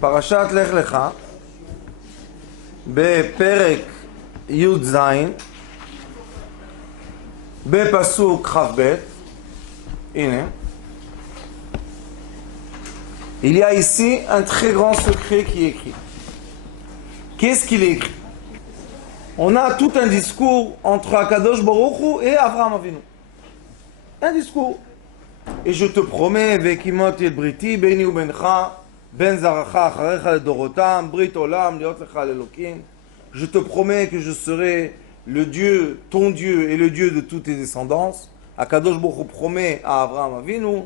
פרשת לך לך, בפרק י"ז, בפסוק כ"ב, הנה, il y a ici un très grand secret qui est écrit. Qu'est-ce qu'il est écrit? On a tout un discours entre Akadosh Baruch Hu et Avraham Avinu. Un discours. Et je te promets, Vekimot et Briti, Beni ou Bencha, Ben Zaracha, Acharecha le Dorotam, Brit Olam, Liot Lecha l'Elokim. Je te promets que je serai le Dieu, ton Dieu et le Dieu de toutes tes descendances. Akadosh Baruch Hu promet à Avraham Avinu.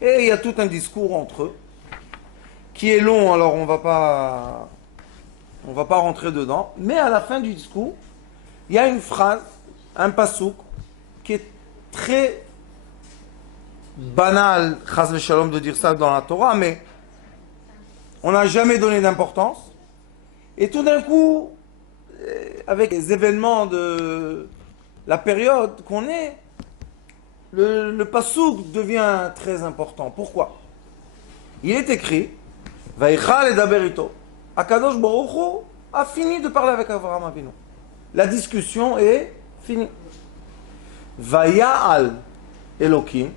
Et il y a tout un discours entre eux, qui est long, alors on va pas rentrer dedans. Mais à la fin du discours, il y a une phrase, un pasouk, qui est très banal, chas v'shalom, de dire ça dans la Torah, mais on n'a jamais donné d'importance. Et tout d'un coup, avec les événements de la période qu'on est, le pasouk devient très important. Pourquoi? Il est écrit, Vaïchal et Daberito. Akadosh Baruch Hu a fini de parler avec Avraham Avinu. La discussion est finie. Vaya'al Elokim.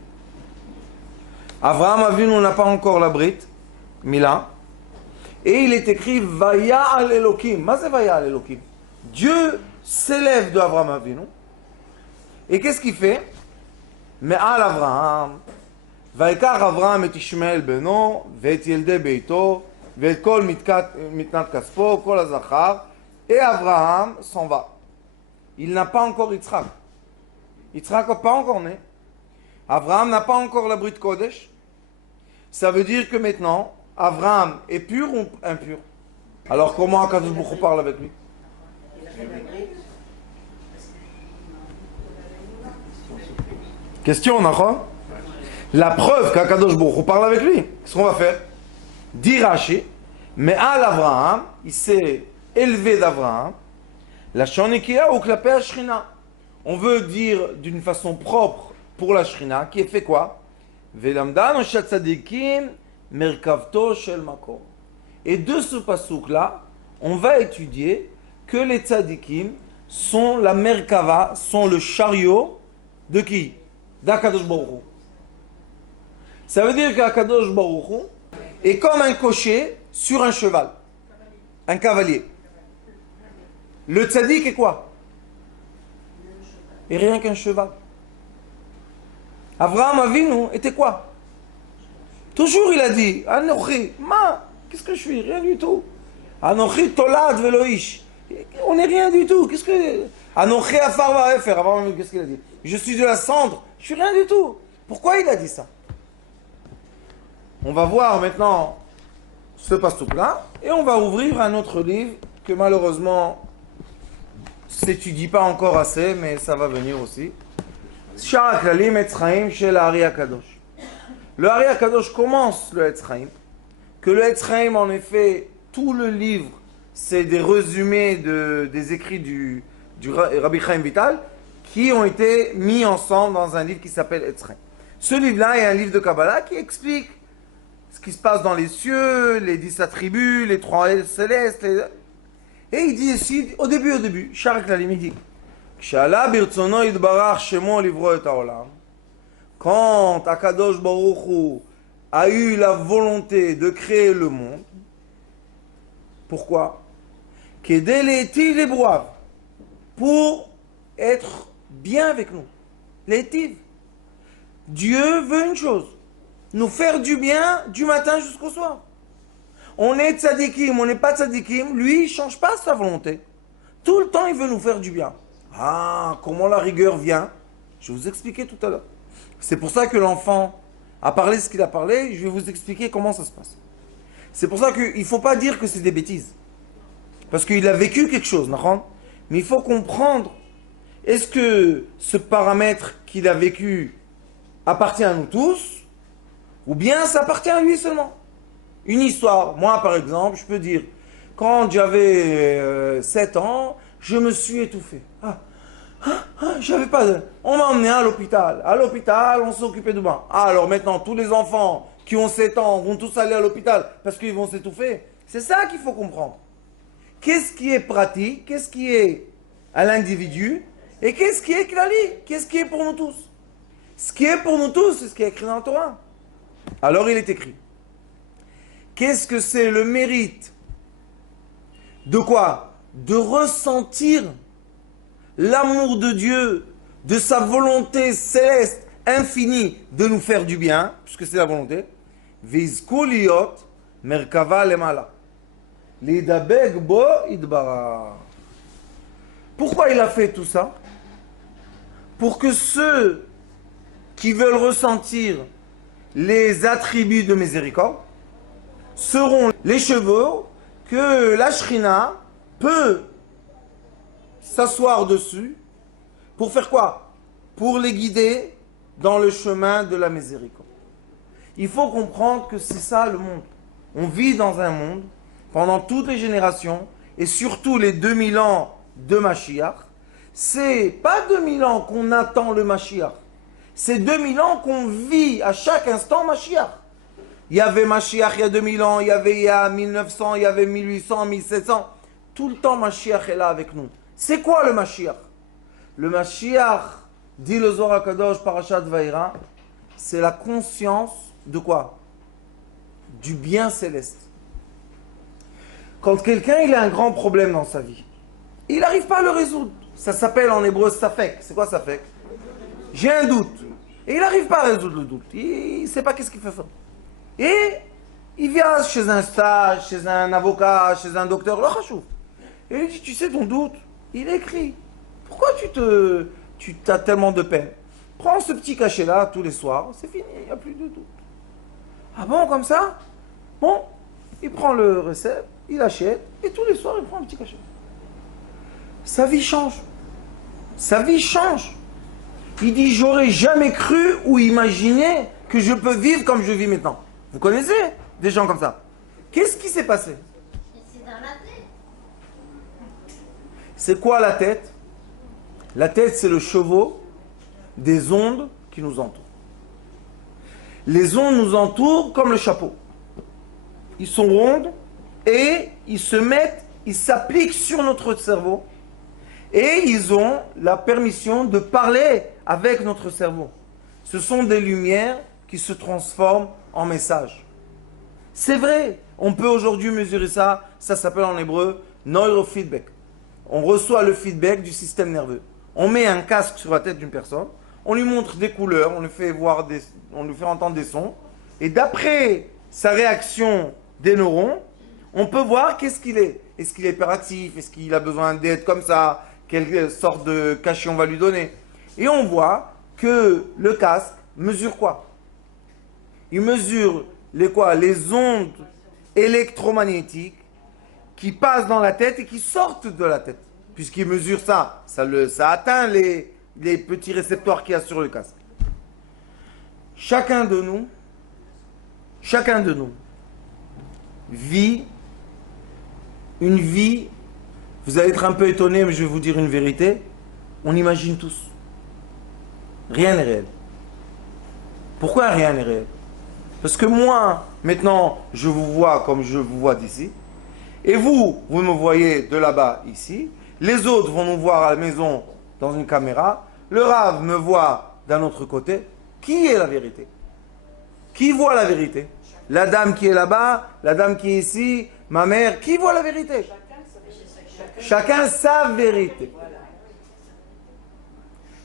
Avraham Avinu n'a pas encore la brite, Mila. Et il est écrit Vaya'al Elokim. Mais c'est Vaya'al Elokim. Dieu s'élève de Avraham Avinu. Et qu'est-ce qu'il fait? Me'al Avraham. Vaïkar Avraham et Ishmael beno, ve'et yelde beito, ve'et kol mitnat kaspo, kol azachar. Et Avraham s'en va. Il n'a pas encore Yitzhak. Yitzhak n'a pas encore né. Avraham n'a pas encore la Brit Kodesh. Ça veut dire que maintenant, Avraham est pur ou impur? Alors comment Akadosh Baruch Hu parle avec lui? Question, d'accord? La preuve qu'Akadosh Baruch Hu parle avec lui. Qu'est-ce qu'on va faire? Dit Rashi, mais à l'Avraham, il s'est élevé d'Avraham, la Shonikia ou Klapé Ashrina. On veut dire d'une façon propre pour la Shrina, qui est fait quoi? Velamdan Oshat Tzadikim Merkavto Shel Makom. Et de ce pasouk-là, on va étudier que les tzadikim sont la Merkava, sont le chariot de qui? D'Akadosh Baruch Hu. Ça veut dire qu'Akadosh Baruch Hu est comme un cocher sur un cheval, un cavalier. Le tzaddik est quoi? Et rien qu'un cheval. Avraham Avinu était quoi? Toujours il a dit Anochi, qu'est-ce que je suis? Rien du tout. Anochi tolad veloish. On n'est rien du tout. Qu'est-ce que Anochi afar va'efer. Qu'est-ce qu'il a dit? Je suis de la cendre. Je suis rien du tout. Pourquoi il a dit ça? On va voir maintenant ce pasouk-là et on va ouvrir un autre livre que malheureusement s'étudie pas encore assez, mais ça va venir aussi. Shar HaKlalim Etz Chaim chez l'Ari HaKadosh. Le Ari HaKadosh commence le Etz Chaim, que le Etz Chaim, en effet, tout le livre, c'est des résumés des écrits du Rabbi Chaim Vital qui ont été mis ensemble dans un livre qui s'appelle Etz Chaim. Ce livre-là est un livre de Kabbalah qui explique ce qui se passe dans les cieux, les 10 attributs, les 3 ailes célestes. Et il dit ici, au début, Shar HaKlalim, il dit Kshala birtzono yitbarach shemo livro et haolam. Quand Akadosh Baruch Hu a eu la volonté de créer le monde, pourquoi? Kedei leitiv lebroav, pour être bien avec nous. Leitiv. Dieu veut une chose, nous faire du bien du matin jusqu'au soir. On est tzadikim, on n'est pas tzadikim, lui il ne change pas sa volonté. Tout le temps il veut nous faire du bien. Ah, comment la rigueur vient? Je vais vous expliquer tout à l'heure. C'est pour ça que l'enfant a parlé ce qu'il a parlé, je vais vous expliquer comment ça se passe. C'est pour ça qu'il ne faut pas dire que c'est des bêtises. Parce qu'il a vécu quelque chose, mais il faut comprendre, est-ce que ce paramètre qu'il a vécu appartient à nous tous, ou bien ça appartient à lui seulement? Une histoire, moi par exemple, je peux dire, quand j'avais 7 ans, je me suis étouffé. J'avais pas de... On m'a emmené à l'hôpital. À l'hôpital, on s'est occupé de moi. Alors maintenant, tous les enfants qui ont 7 ans vont tous aller à l'hôpital parce qu'ils vont s'étouffer. C'est ça qu'il faut comprendre. Qu'est-ce qui est pratique, qu'est-ce qui est à l'individu, et qu'est-ce qui est klali, qu'est-ce qui est pour nous tous. Ce qui est pour nous tous, c'est ce qui est écrit dans la Torah. Alors il est écrit. Qu'est-ce que c'est le mérite de quoi? De ressentir l'amour de Dieu, de sa volonté céleste, infinie, de nous faire du bien, puisque c'est la volonté. Vizku liot merkava lemala. Lidabeg bo idbara. Pourquoi il a fait tout ça? Pour que ceux qui veulent ressentir les attributs de miséricorde seront les chevaux que la Shrina peut s'asseoir dessus pour faire quoi? Pour les guider dans le chemin de la miséricorde. Il faut comprendre que c'est ça le monde. On vit dans un monde, pendant toutes les générations, et surtout les 2000 ans de Mashiach, c'est pas 2000 ans qu'on attend le Mashiach, c'est 2000 ans qu'on vit à chaque instant Mashiach. Il y avait Mashiach il y a 2000 ans, il y a 1900, il y avait 1800, 1700. Tout le temps Mashiach est là avec nous. C'est quoi le Mashiach? Le Mashiach, dit le Zohar HaKadosh, Parashat Vaïra, c'est la conscience de quoi? Du bien céleste. Quand quelqu'un il a un grand problème dans sa vie, il n'arrive pas à le résoudre. Ça s'appelle en hébreu safek. C'est quoi safek? J'ai un doute. Et il n'arrive pas à résoudre le doute. Il ne sait pas qu'est-ce qu'il fait faire. Et il vient chez un stage, chez un avocat, chez un docteur, le chachou. Et il lui dit, tu sais ton doute? Il écrit. Pourquoi tu as tellement de peine? Prends ce petit cachet-là tous les soirs, c'est fini, il n'y a plus de doute. Ah bon, comme ça? Bon, il prend le recette, il achète, et tous les soirs, il prend un petit cachet. Sa vie change. Sa vie change. Il dit, j'aurais jamais cru ou imaginé que je peux vivre comme je vis maintenant. Vous connaissez des gens comme ça? Qu'est-ce qui s'est passé? C'est dans la tête. C'est quoi la tête? La tête, c'est le chevaux des ondes qui nous entourent. Les ondes nous entourent comme le chapeau. Ils sont rondes et ils se mettent, ils s'appliquent sur notre cerveau et ils ont la permission de parler avec notre cerveau. Ce sont des lumières qui se transforment en messages. C'est vrai, on peut aujourd'hui mesurer ça, ça s'appelle en hébreu neurofeedback. On reçoit le feedback du système nerveux. On met un casque sur la tête d'une personne, on lui montre des couleurs, on lui fait entendre des sons, et d'après sa réaction des neurones, on peut voir qu'est-ce qu'il est. Est-ce qu'il est hyperactif? Est-ce qu'il a besoin d'être comme ça? Quelle sorte de cachet on va lui donner? Et on voit que le casque mesure quoi? Il mesure les ondes électromagnétiques qui passent dans la tête et qui sortent de la tête. Puisqu'il mesure ça, ça atteint les petits récepteurs qu'il y a sur le casque. Chacun de nous vit une vie, vous allez être un peu étonné, mais je vais vous dire une vérité, on imagine tous. Rien n'est réel. Pourquoi rien n'est réel? Parce que moi, maintenant, je vous vois comme je vous vois d'ici, et vous me voyez de là-bas, ici, les autres vont nous voir à la maison dans une caméra, le Rav me voit d'un autre côté. Qui est la vérité? Qui voit la vérité? La dame qui est là-bas, la dame qui est ici, ma mère, qui voit la vérité? Chacun sa vérité.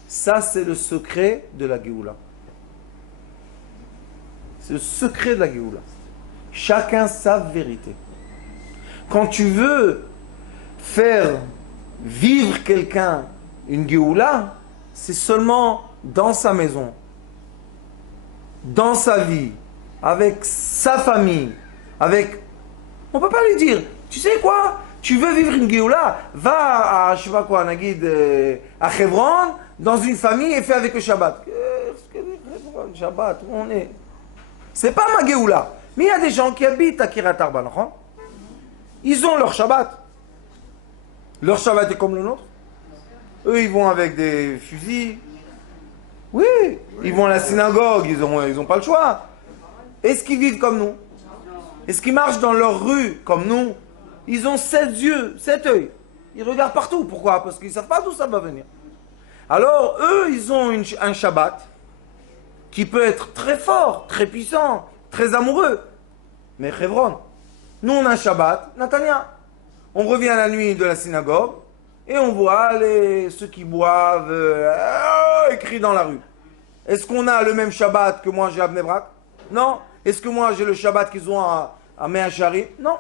Ça, c'est le secret de la Géoula. C'est le secret de la Géoula. Chacun sa vérité. Quand tu veux faire vivre quelqu'un une Géoula, c'est seulement dans sa maison, dans sa vie, avec sa famille, avec... On ne peut pas lui dire, tu sais quoi, tu veux vivre une Géoula, va à, je sais pas quoi, Nagid, à Hebron, dans une famille et fais avec le Shabbat. Shabbat, où on est? C'est pas ma Géoula. Mais il y a des gens qui habitent à Kiryat Arba, non? Ils ont leur Shabbat. Leur Shabbat est comme le nôtre. Eux, ils vont avec des fusils. Oui, ils vont à la synagogue, ils ont pas le choix. Est-ce qu'ils vivent comme nous? Est-ce qu'ils marchent dans leur rue comme nous? Ils ont 7 yeux, 7 œils. Ils regardent partout. Pourquoi? Parce qu'ils ne savent pas d'où ça va venir. Alors, eux, ils ont un Shabbat qui peut être très fort, très puissant, très amoureux. Mais Hebron, nous, on a un Shabbat, Natania. On revient à la nuit de la synagogue et on voit ceux qui boivent écrits dans la rue. Est-ce qu'on a le même Shabbat que moi j'ai à Bnei Brak? Non. Est-ce que moi j'ai le Shabbat qu'ils ont à Mea Shearim? Non.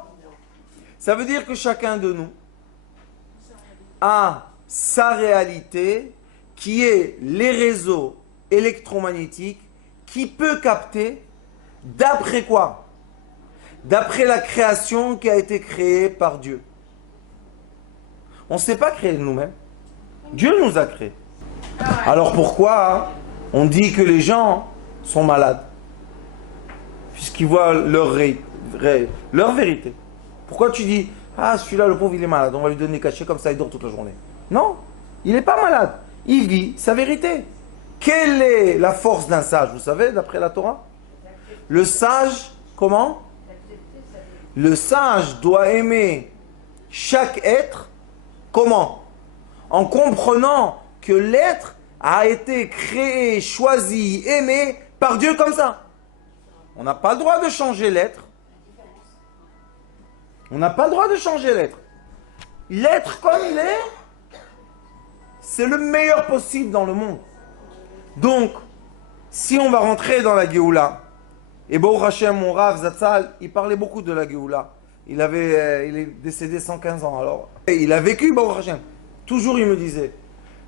Ça veut dire que chacun de nous a sa réalité qui est les réseaux électromagnétiques qui peut capter d'après quoi? D'après la création qui a été créée par Dieu. On ne s'est pas créé nous-mêmes. Dieu nous a créés. Alors pourquoi on dit que les gens sont malades? Puisqu'ils voient leur vérité. Pourquoi tu dis, ah celui-là le pauvre il est malade, on va lui donner cachet comme ça il dort toute la journée? Non, il n'est pas malade. Il vit sa vérité. Quelle est la force d'un sage? Vous savez, d'après la Torah? Le sage, comment? Le sage doit aimer chaque être. Comment? En comprenant que l'être a été créé, choisi, aimé par Dieu comme ça. On n'a pas le droit de changer l'être. On n'a pas le droit de changer l'être. L'être comme il est, c'est le meilleur possible dans le monde. Donc, si on va rentrer dans la Géoula, et Baruch Hashem, mon Rav Zatzal, il parlait beaucoup de la Géoula. Il est décédé 115 ans, alors. Et il a vécu, Baruch Hashem. Toujours, il me disait,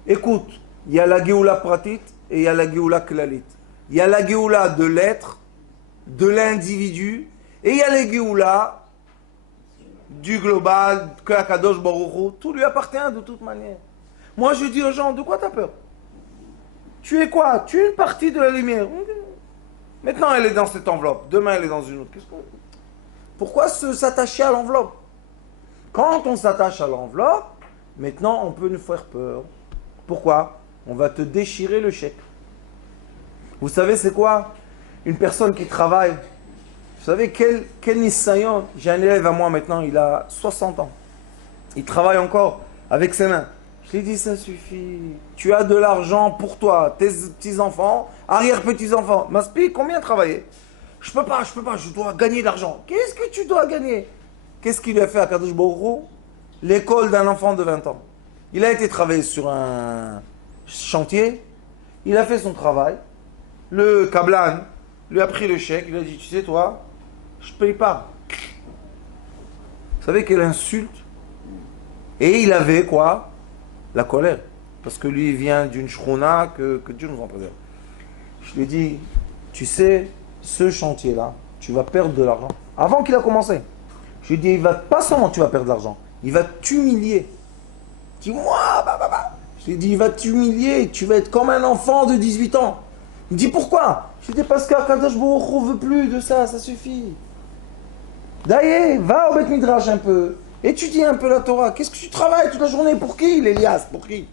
écoute, il y a la Géoula pratit et il y a la Géoula klalit. Il y a la Géoula de l'être, de l'individu, et il y a la Géoula du global, que Akadosh Baruch Hu, tout lui appartient de toute manière. Moi, je dis aux gens, de quoi tu as peur? Tu es quoi? Tu es une partie de la lumière. Maintenant, elle est dans cette enveloppe. Demain, elle est dans une autre. Pourquoi s'attacher à l'enveloppe? Quand on s'attache à l'enveloppe, maintenant, on peut nous faire peur. Pourquoi? On va te déchirer le chèque. Vous savez, c'est quoi? Une personne qui travaille. Vous savez, quel nisayon. J'ai un élève à moi maintenant, il a 60 ans. Il travaille encore avec ses mains. Je lui ai dit, ça suffit. Tu as de l'argent pour toi, tes petits-enfants, arrière-petits-enfants. Maspi, combien travailler? Je peux pas, je dois gagner de l'argent. Qu'est-ce que tu dois gagner? Qu'est-ce qu'il a fait à Kadosh Baruch Hu? L'école d'un enfant de 20 ans. Il a été travailler sur un chantier, il a fait son travail, le Kablan lui a pris le chèque, il a dit, tu sais toi, je ne paye pas. Vous savez quelle insulte? Et il avait quoi? La colère. Parce que lui, il vient d'une shrona que Dieu nous en préserve. Je lui ai dit, tu sais, ce chantier-là, tu vas perdre de l'argent. Avant qu'il a commencé. Je lui ai dit, pas seulement tu vas perdre de l'argent, il va t'humilier. Dis-moi, Je lui ai dit, il va t'humilier, tu vas être comme un enfant de 18 ans. Il me dit, pourquoi? Je lui ai dit, parce qu'Akadosh Baruch Hu veut plus de ça, ça suffit. D'ailleurs, va au Beth Midrash un peu, étudie un peu la Torah. Qu'est-ce que tu travailles toute la journée? Pour qui, l'Elias? Pour qui?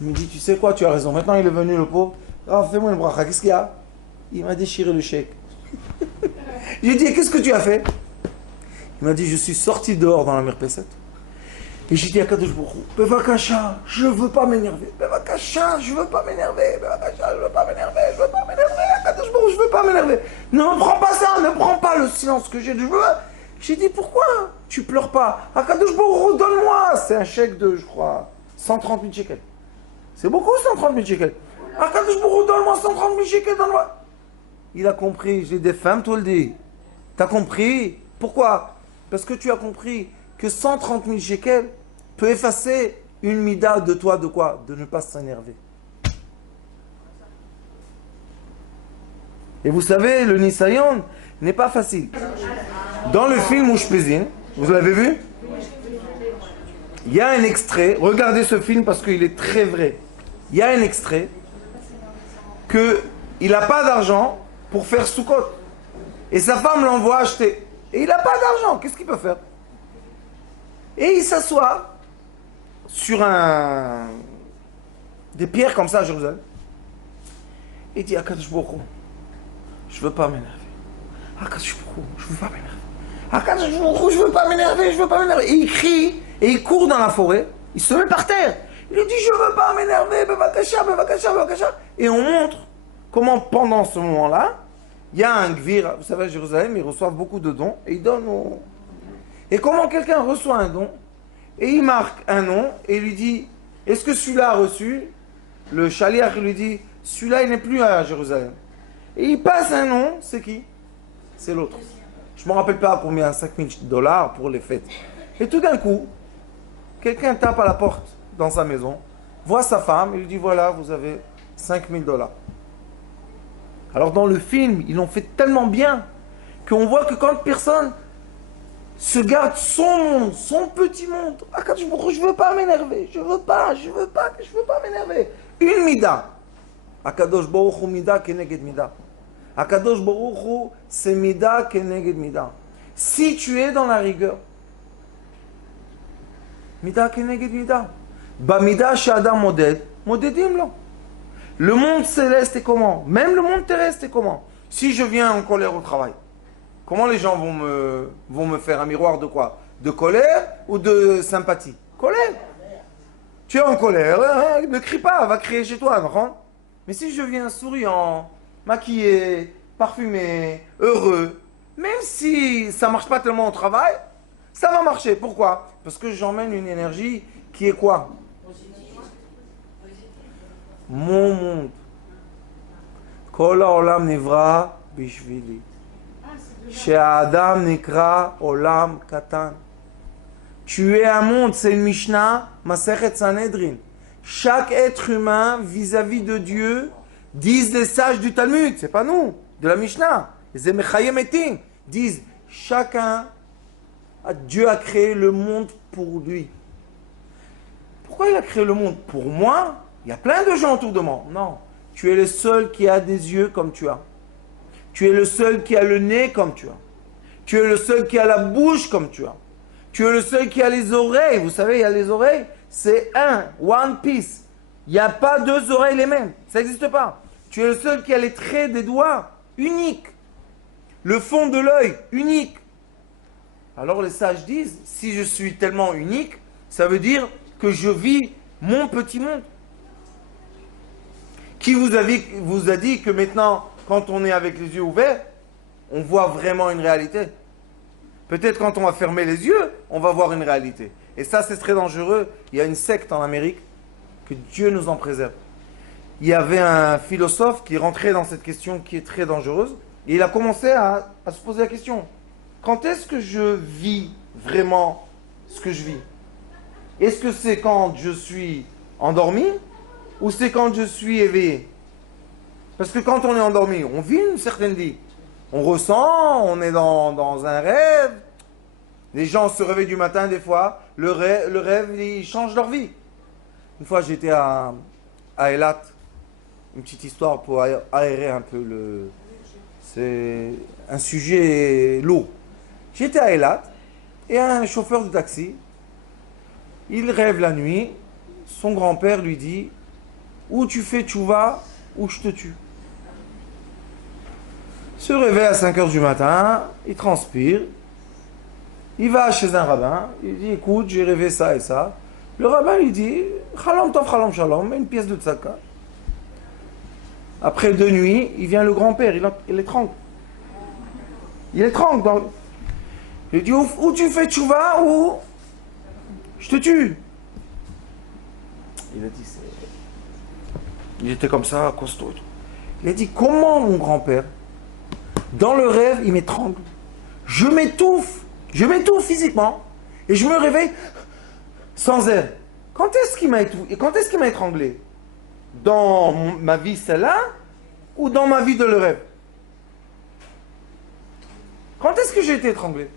Il me dit, tu sais quoi, tu as raison. Maintenant, il est venu, le pauvre. Ah, fais-moi une bracha. Qu'est-ce qu'il y a? Il m'a déchiré le chèque. Je lui ai dit, qu'est-ce que tu as fait? Il m'a dit, je suis sorti dehors dans la merpesette. Et j'ai dit à Kadosh Baruch Hu, Bevakasha, je ne veux pas m'énerver. Bevakasha, je ne veux pas m'énerver. Bevakasha, je ne veux pas m'énerver. Je ne veux pas m'énerver. Kadosh Baruch Hu, je ne veux pas m'énerver. Ne me prends pas ça, ne prends pas le silence que j'ai. J'ai dit, pourquoi tu pleures pas? Kadosh Baruch Hu, donne-moi. C'est un chèque de, je crois, 130 000 shekels. C'est beaucoup, 130 000 shekels. Kadosh Baruch Hu, donne-moi 130 000 shekels, donne-moi. Il a compris, j'ai des femmes, toi le dis. T'as compris? Pourquoi? Parce que tu as compris que 130 000 shekels peut effacer une mida de toi de quoi? De ne pas s'énerver. Et vous savez, le Nisayon n'est pas facile. Dans le film Ushpezin, vous l'avez vu? Il y a un extrait, regardez ce film parce qu'il est très vrai. Il y a un extrait qu'il n'a pas d'argent pour faire Sukkot. Et sa femme l'envoie acheter. Et il n'a pas d'argent, qu'est-ce qu'il peut faire? Et il s'assoit sur des pierres comme ça à Jérusalem. Et il dit à Kadosh Baruch Hu, je ne veux pas m'énerver. Akadosh Baruch Hu, je veux pas m'énerver. Akadosh Baruch Hu, je veux pas m'énerver, je veux pas m'énerver. Et il crie, et il court dans la forêt, il se met par terre. Il dit, je veux pas m'énerver, bevakasha, bevakasha, bevakasha. Et on montre comment pendant ce moment-là, il y a un gvir, vous savez, à Jérusalem, ils reçoivent beaucoup de dons, et ils donnent aux... Et comment quelqu'un reçoit un don, et il marque un nom, et il lui dit, est-ce que celui-là a reçu? Le chaliach lui dit, celui-là, il n'est plus à Jérusalem. Et il passe un nom, c'est qui? C'est l'autre. Je ne me rappelle pas combien, $5,000 pour les fêtes. Et tout d'un coup, quelqu'un tape à la porte dans sa maison, voit sa femme, et lui dit, voilà, vous avez $5,000. Alors dans le film, ils l'ont fait tellement bien, qu'on voit que quand personne se garde son monde, son petit monde, Akadosh Baruch Hu, je veux pas m'énerver, je veux pas m'énerver. Une mida. Akadosh Baruch Hu mida keneged mida. Akadosh Baruch Hu c'est mida keneged mida. Si tu es dans la rigueur, mida keneged mida. Ba mida she'adam moded, modedim lo. Le monde céleste est comment? Même le monde terrestre est comment? Si je viens en colère au travail, comment les gens vont me faire un miroir de quoi? De colère ou de sympathie? Colère. Tu es en colère, ne crie pas, va crier chez toi, non? Mais si je viens souriant, maquillé, parfumé, heureux, même si ça ne marche pas tellement au travail, ça va marcher. Pourquoi? Parce que j'emmène une énergie qui est quoi? Mon monde. Kol haolam nivra bishvili. She'adam nikra olam katan. Tu es un monde, c'est une Mishnah, Masechet Sanhedrin. Chaque être humain vis-à-vis de Dieu, disent les sages du Talmud, c'est pas nous, de la Mishnah. Les Emechayem Etim disent, chacun, Dieu a créé le monde pour lui. Pourquoi il a créé le monde? Pour moi? Il y a plein de gens autour de moi. Non. Tu es le seul qui a des yeux comme tu as. Tu es le seul qui a le nez comme tu as. Tu es le seul qui a la bouche comme tu as. Tu es le seul qui a les oreilles. Vous savez, il y a les oreilles. C'est one piece. Il n'y a pas deux oreilles les mêmes. Ça n'existe pas. Tu es le seul qui a les traits des doigts. Unique. Le fond de l'œil. Unique. Alors les sages disent, si je suis tellement unique, ça veut dire que je vis mon petit monde. Qui vous a dit que maintenant, quand on est avec les yeux ouverts, on voit vraiment une réalité? Peut-être quand on va fermer les yeux, on va voir une réalité. Et ça, c'est très dangereux. Il y a une secte en Amérique, que Dieu nous en préserve. Il y avait un philosophe qui rentrait dans cette question qui est très dangereuse, et il a commencé à se poser la question. Quand est-ce que je vis vraiment ce que je vis? Est-ce que c'est quand je suis endormi ou c'est quand je suis éveillé? Parce que quand on est endormi, on vit une certaine vie. On ressent, on est dans un rêve. Les gens se réveillent du matin des fois. Le rêve, il change leur vie. Une fois, j'étais à Eilat. Une petite histoire pour aérer un peu le... C'est un sujet lourd. J'étais à Eilat et un chauffeur de taxi, il rêve la nuit. Son grand-père lui dit, ou tu fais tchouva, ou je te tue. Il se réveille à 5h du matin, il transpire, il va chez un rabbin, il dit, écoute, j'ai rêvé ça et ça. Le rabbin lui dit, Chalam tov, chalam shalom, une pièce de tzaka. Après 2 nuits, il vient le grand-père, il étrangle. Il étrangle. Il dit, ou tu fais tchouva, ou je te tue. Il a dit, il était comme ça, costaud. Il a dit, comment mon grand-père, dans le rêve, il m'étrangle. Je m'étouffe physiquement, et je me réveille sans air. Quand est-ce qu'il m'a étouffé? Quand est-ce qu'il m'a étranglé? Dans ma vie celle-là, ou dans ma vie de le rêve? Quand est-ce que j'ai été étranglé?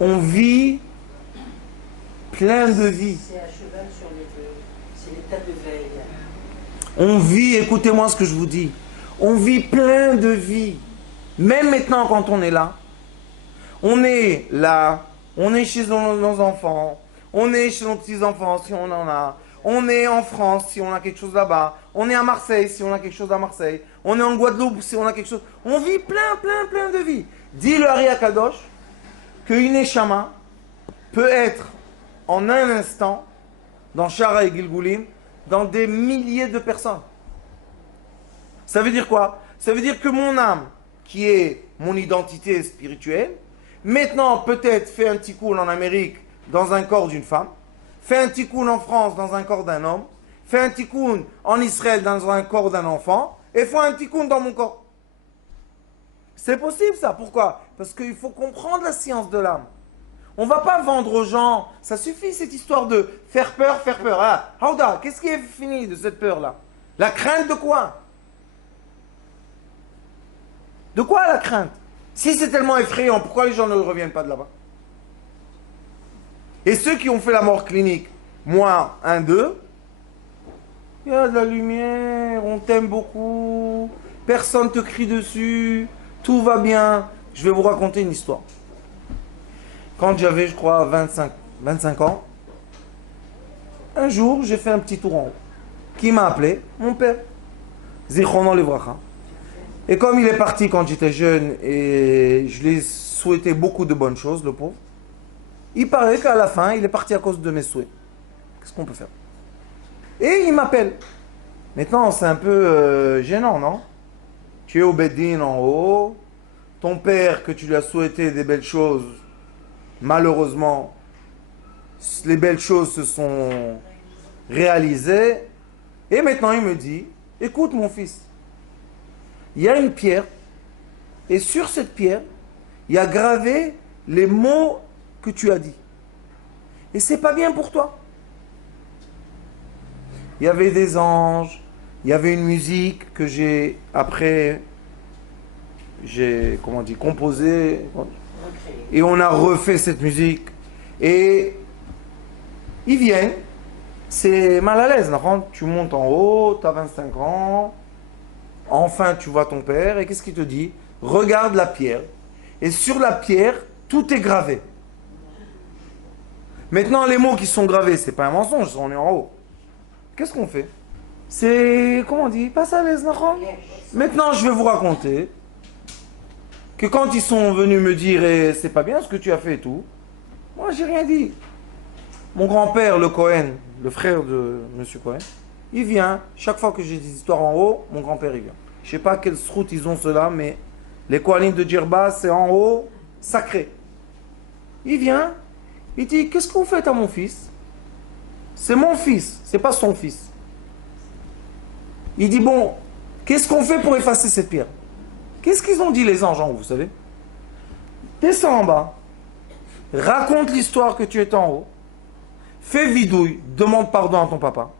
On vit plein de vies. C'est à cheval sur les deux. C'est l'état de veille. On vit, écoutez-moi ce que je vous dis, on vit plein de vies. Même maintenant quand on est là, on est chez nos enfants, on est chez nos petits-enfants si on en a, On est en France si on a quelque chose là-bas. On est à Marseille si on a quelque chose à Marseille. On est en Guadeloupe si on a quelque chose. On vit plein de vies. Dit le Ari Akadosh qu'une Neshama peut être en un instant dans Shara et Gilgulim dans des milliers de personnes. Ça veut dire quoi? Ça veut dire que mon âme, qui est mon identité spirituelle, maintenant peut-être fait un tikkun en Amérique dans un corps d'une femme, fait un tikkun en France dans un corps d'un homme, fait un tikkun en Israël dans un corps d'un enfant, et fait un tikkun dans mon corps. C'est possible ça. Pourquoi? Parce qu'il faut comprendre la science de l'âme. On ne va pas vendre aux gens, ça suffit cette histoire de faire peur. Ah, Hauda, qu'est-ce qui est fini de cette peur-là? La crainte de quoi? De quoi la crainte? Si c'est tellement effrayant, pourquoi les gens ne reviennent pas de là-bas? Et ceux qui ont fait la mort clinique, moi, un d'eux, il y a de la lumière, on t'aime beaucoup, personne ne te crie dessus, tout va bien. Je vais vous raconter une histoire. Quand j'avais, je crois, 25 ans, un jour, j'ai fait un petit tour en haut. Qui m'a appelé? Mon père. Zichrono Livracha. Et comme il est parti quand j'étais jeune et je lui ai souhaité beaucoup de bonnes choses, le pauvre, il paraît qu'à la fin, il est parti à cause de mes souhaits. Qu'est-ce qu'on peut faire? Et il m'appelle. Maintenant, c'est un peu gênant, non? Tu es au Beddin en haut, ton père que tu lui as souhaité des belles choses, malheureusement, les belles choses se sont réalisées. Et maintenant, il me dit, écoute mon fils, il y a une pierre, et sur cette pierre, il y a gravé les mots que tu as dit. Et c'est pas bien pour toi. Il y avait des anges, il y avait une musique que j'ai composée, et on a refait cette musique. Et ils viennent, c'est mal à l'aise, non? Tu montes en haut, tu as 25 ans, enfin tu vois ton père, et qu'est-ce qu'il te dit? Regarde la pierre, et sur la pierre, tout est gravé. Maintenant, les mots qui sont gravés, c'est pas un mensonge, on est en haut. Qu'est-ce qu'on fait? C'est, comment on dit? Pas à l'aise, non? Maintenant, je vais vous raconter que quand ils sont venus me dire eh, c'est pas bien ce que tu as fait et tout, moi j'ai rien dit. Mon grand-père, le Cohen, le frère de Monsieur Cohen, il vient, chaque fois que j'ai des histoires en haut, mon grand-père il vient. Je sais pas quelle route ils ont ceux-là, mais les Kohanim de Djerba, c'est en haut, sacré. Il vient, il dit, qu'est-ce que vous faites à mon fils? C'est mon fils, c'est pas son fils. Il dit, bon, qu'est-ce qu'on fait pour effacer cette pierre? Qu'est-ce qu'ils ont dit les anges en haut, vous savez? Descends en bas, raconte l'histoire que tu es en haut, fais vidouille, demande pardon à ton papa,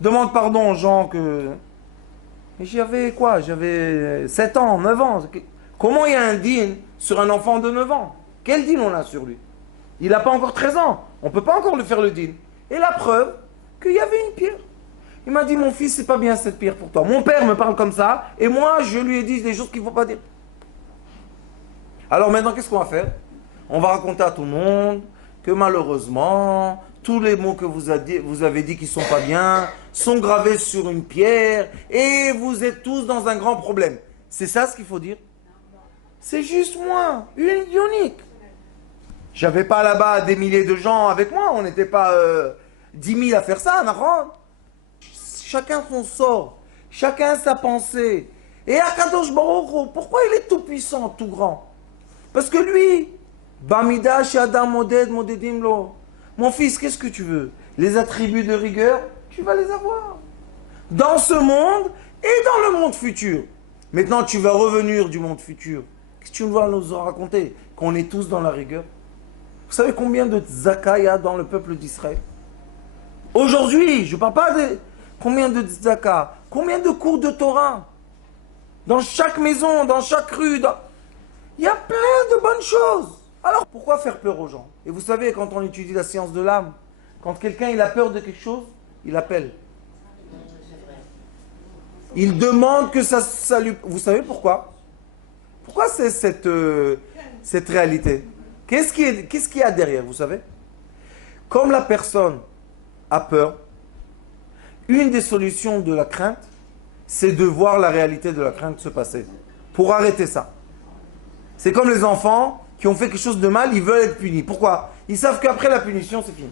demande pardon aux gens que... Et j'avais quoi? J'avais 7 ans, 9 ans. Comment il y a un dîn sur un enfant de 9 ans? Quel dîn on a sur lui? Il n'a pas encore 13 ans, on ne peut pas encore lui faire le dîn. Et la preuve qu'il y avait une pierre. Il m'a dit, mon fils, c'est pas bien cette pierre pour toi. Mon père me parle comme ça, et moi, je lui ai dit des choses qu'il ne faut pas dire. Alors maintenant, qu'est-ce qu'on va faire? On va raconter à tout le monde que malheureusement, tous les mots que vous avez dit qui ne sont pas bien, sont gravés sur une pierre, et vous êtes tous dans un grand problème. C'est ça ce qu'il faut dire? C'est juste moi, unique. J'avais pas là-bas des milliers de gens avec moi, on n'était pas 10 000 à faire ça, non? Chacun son sort, chacun sa pensée. Et Akadosh Baruch Hu, pourquoi il est tout puissant, tout grand? Parce que lui, Bamida Shadam Moded Modedim Lo. Mon fils, qu'est-ce que tu veux? Les attributs de rigueur, tu vas les avoir. Dans ce monde et dans le monde futur. Maintenant, tu vas revenir du monde futur. Qu'est-ce que tu vas nous en raconter? Qu'on est tous dans la rigueur. Vous savez combien de tzaka il y a dans le peuple d'Israël? Aujourd'hui, je ne parle pas de combien de tzaka, combien de cours de Torah. Dans chaque maison, dans chaque rue, il y a plein de bonnes choses. Alors, pourquoi faire peur aux gens? Et vous savez, quand on étudie la science de l'âme, quand quelqu'un il a peur de quelque chose, il appelle. Il demande que ça lui... Vous savez pourquoi? Pourquoi c'est cette réalité? Qu'est-ce qu'il y a derrière, vous savez? Comme la personne a peur, une des solutions de la crainte, c'est de voir la réalité de la crainte se passer. Pour arrêter ça. C'est comme les enfants qui ont fait quelque chose de mal, ils veulent être punis. Pourquoi? Ils savent qu'après la punition, c'est fini.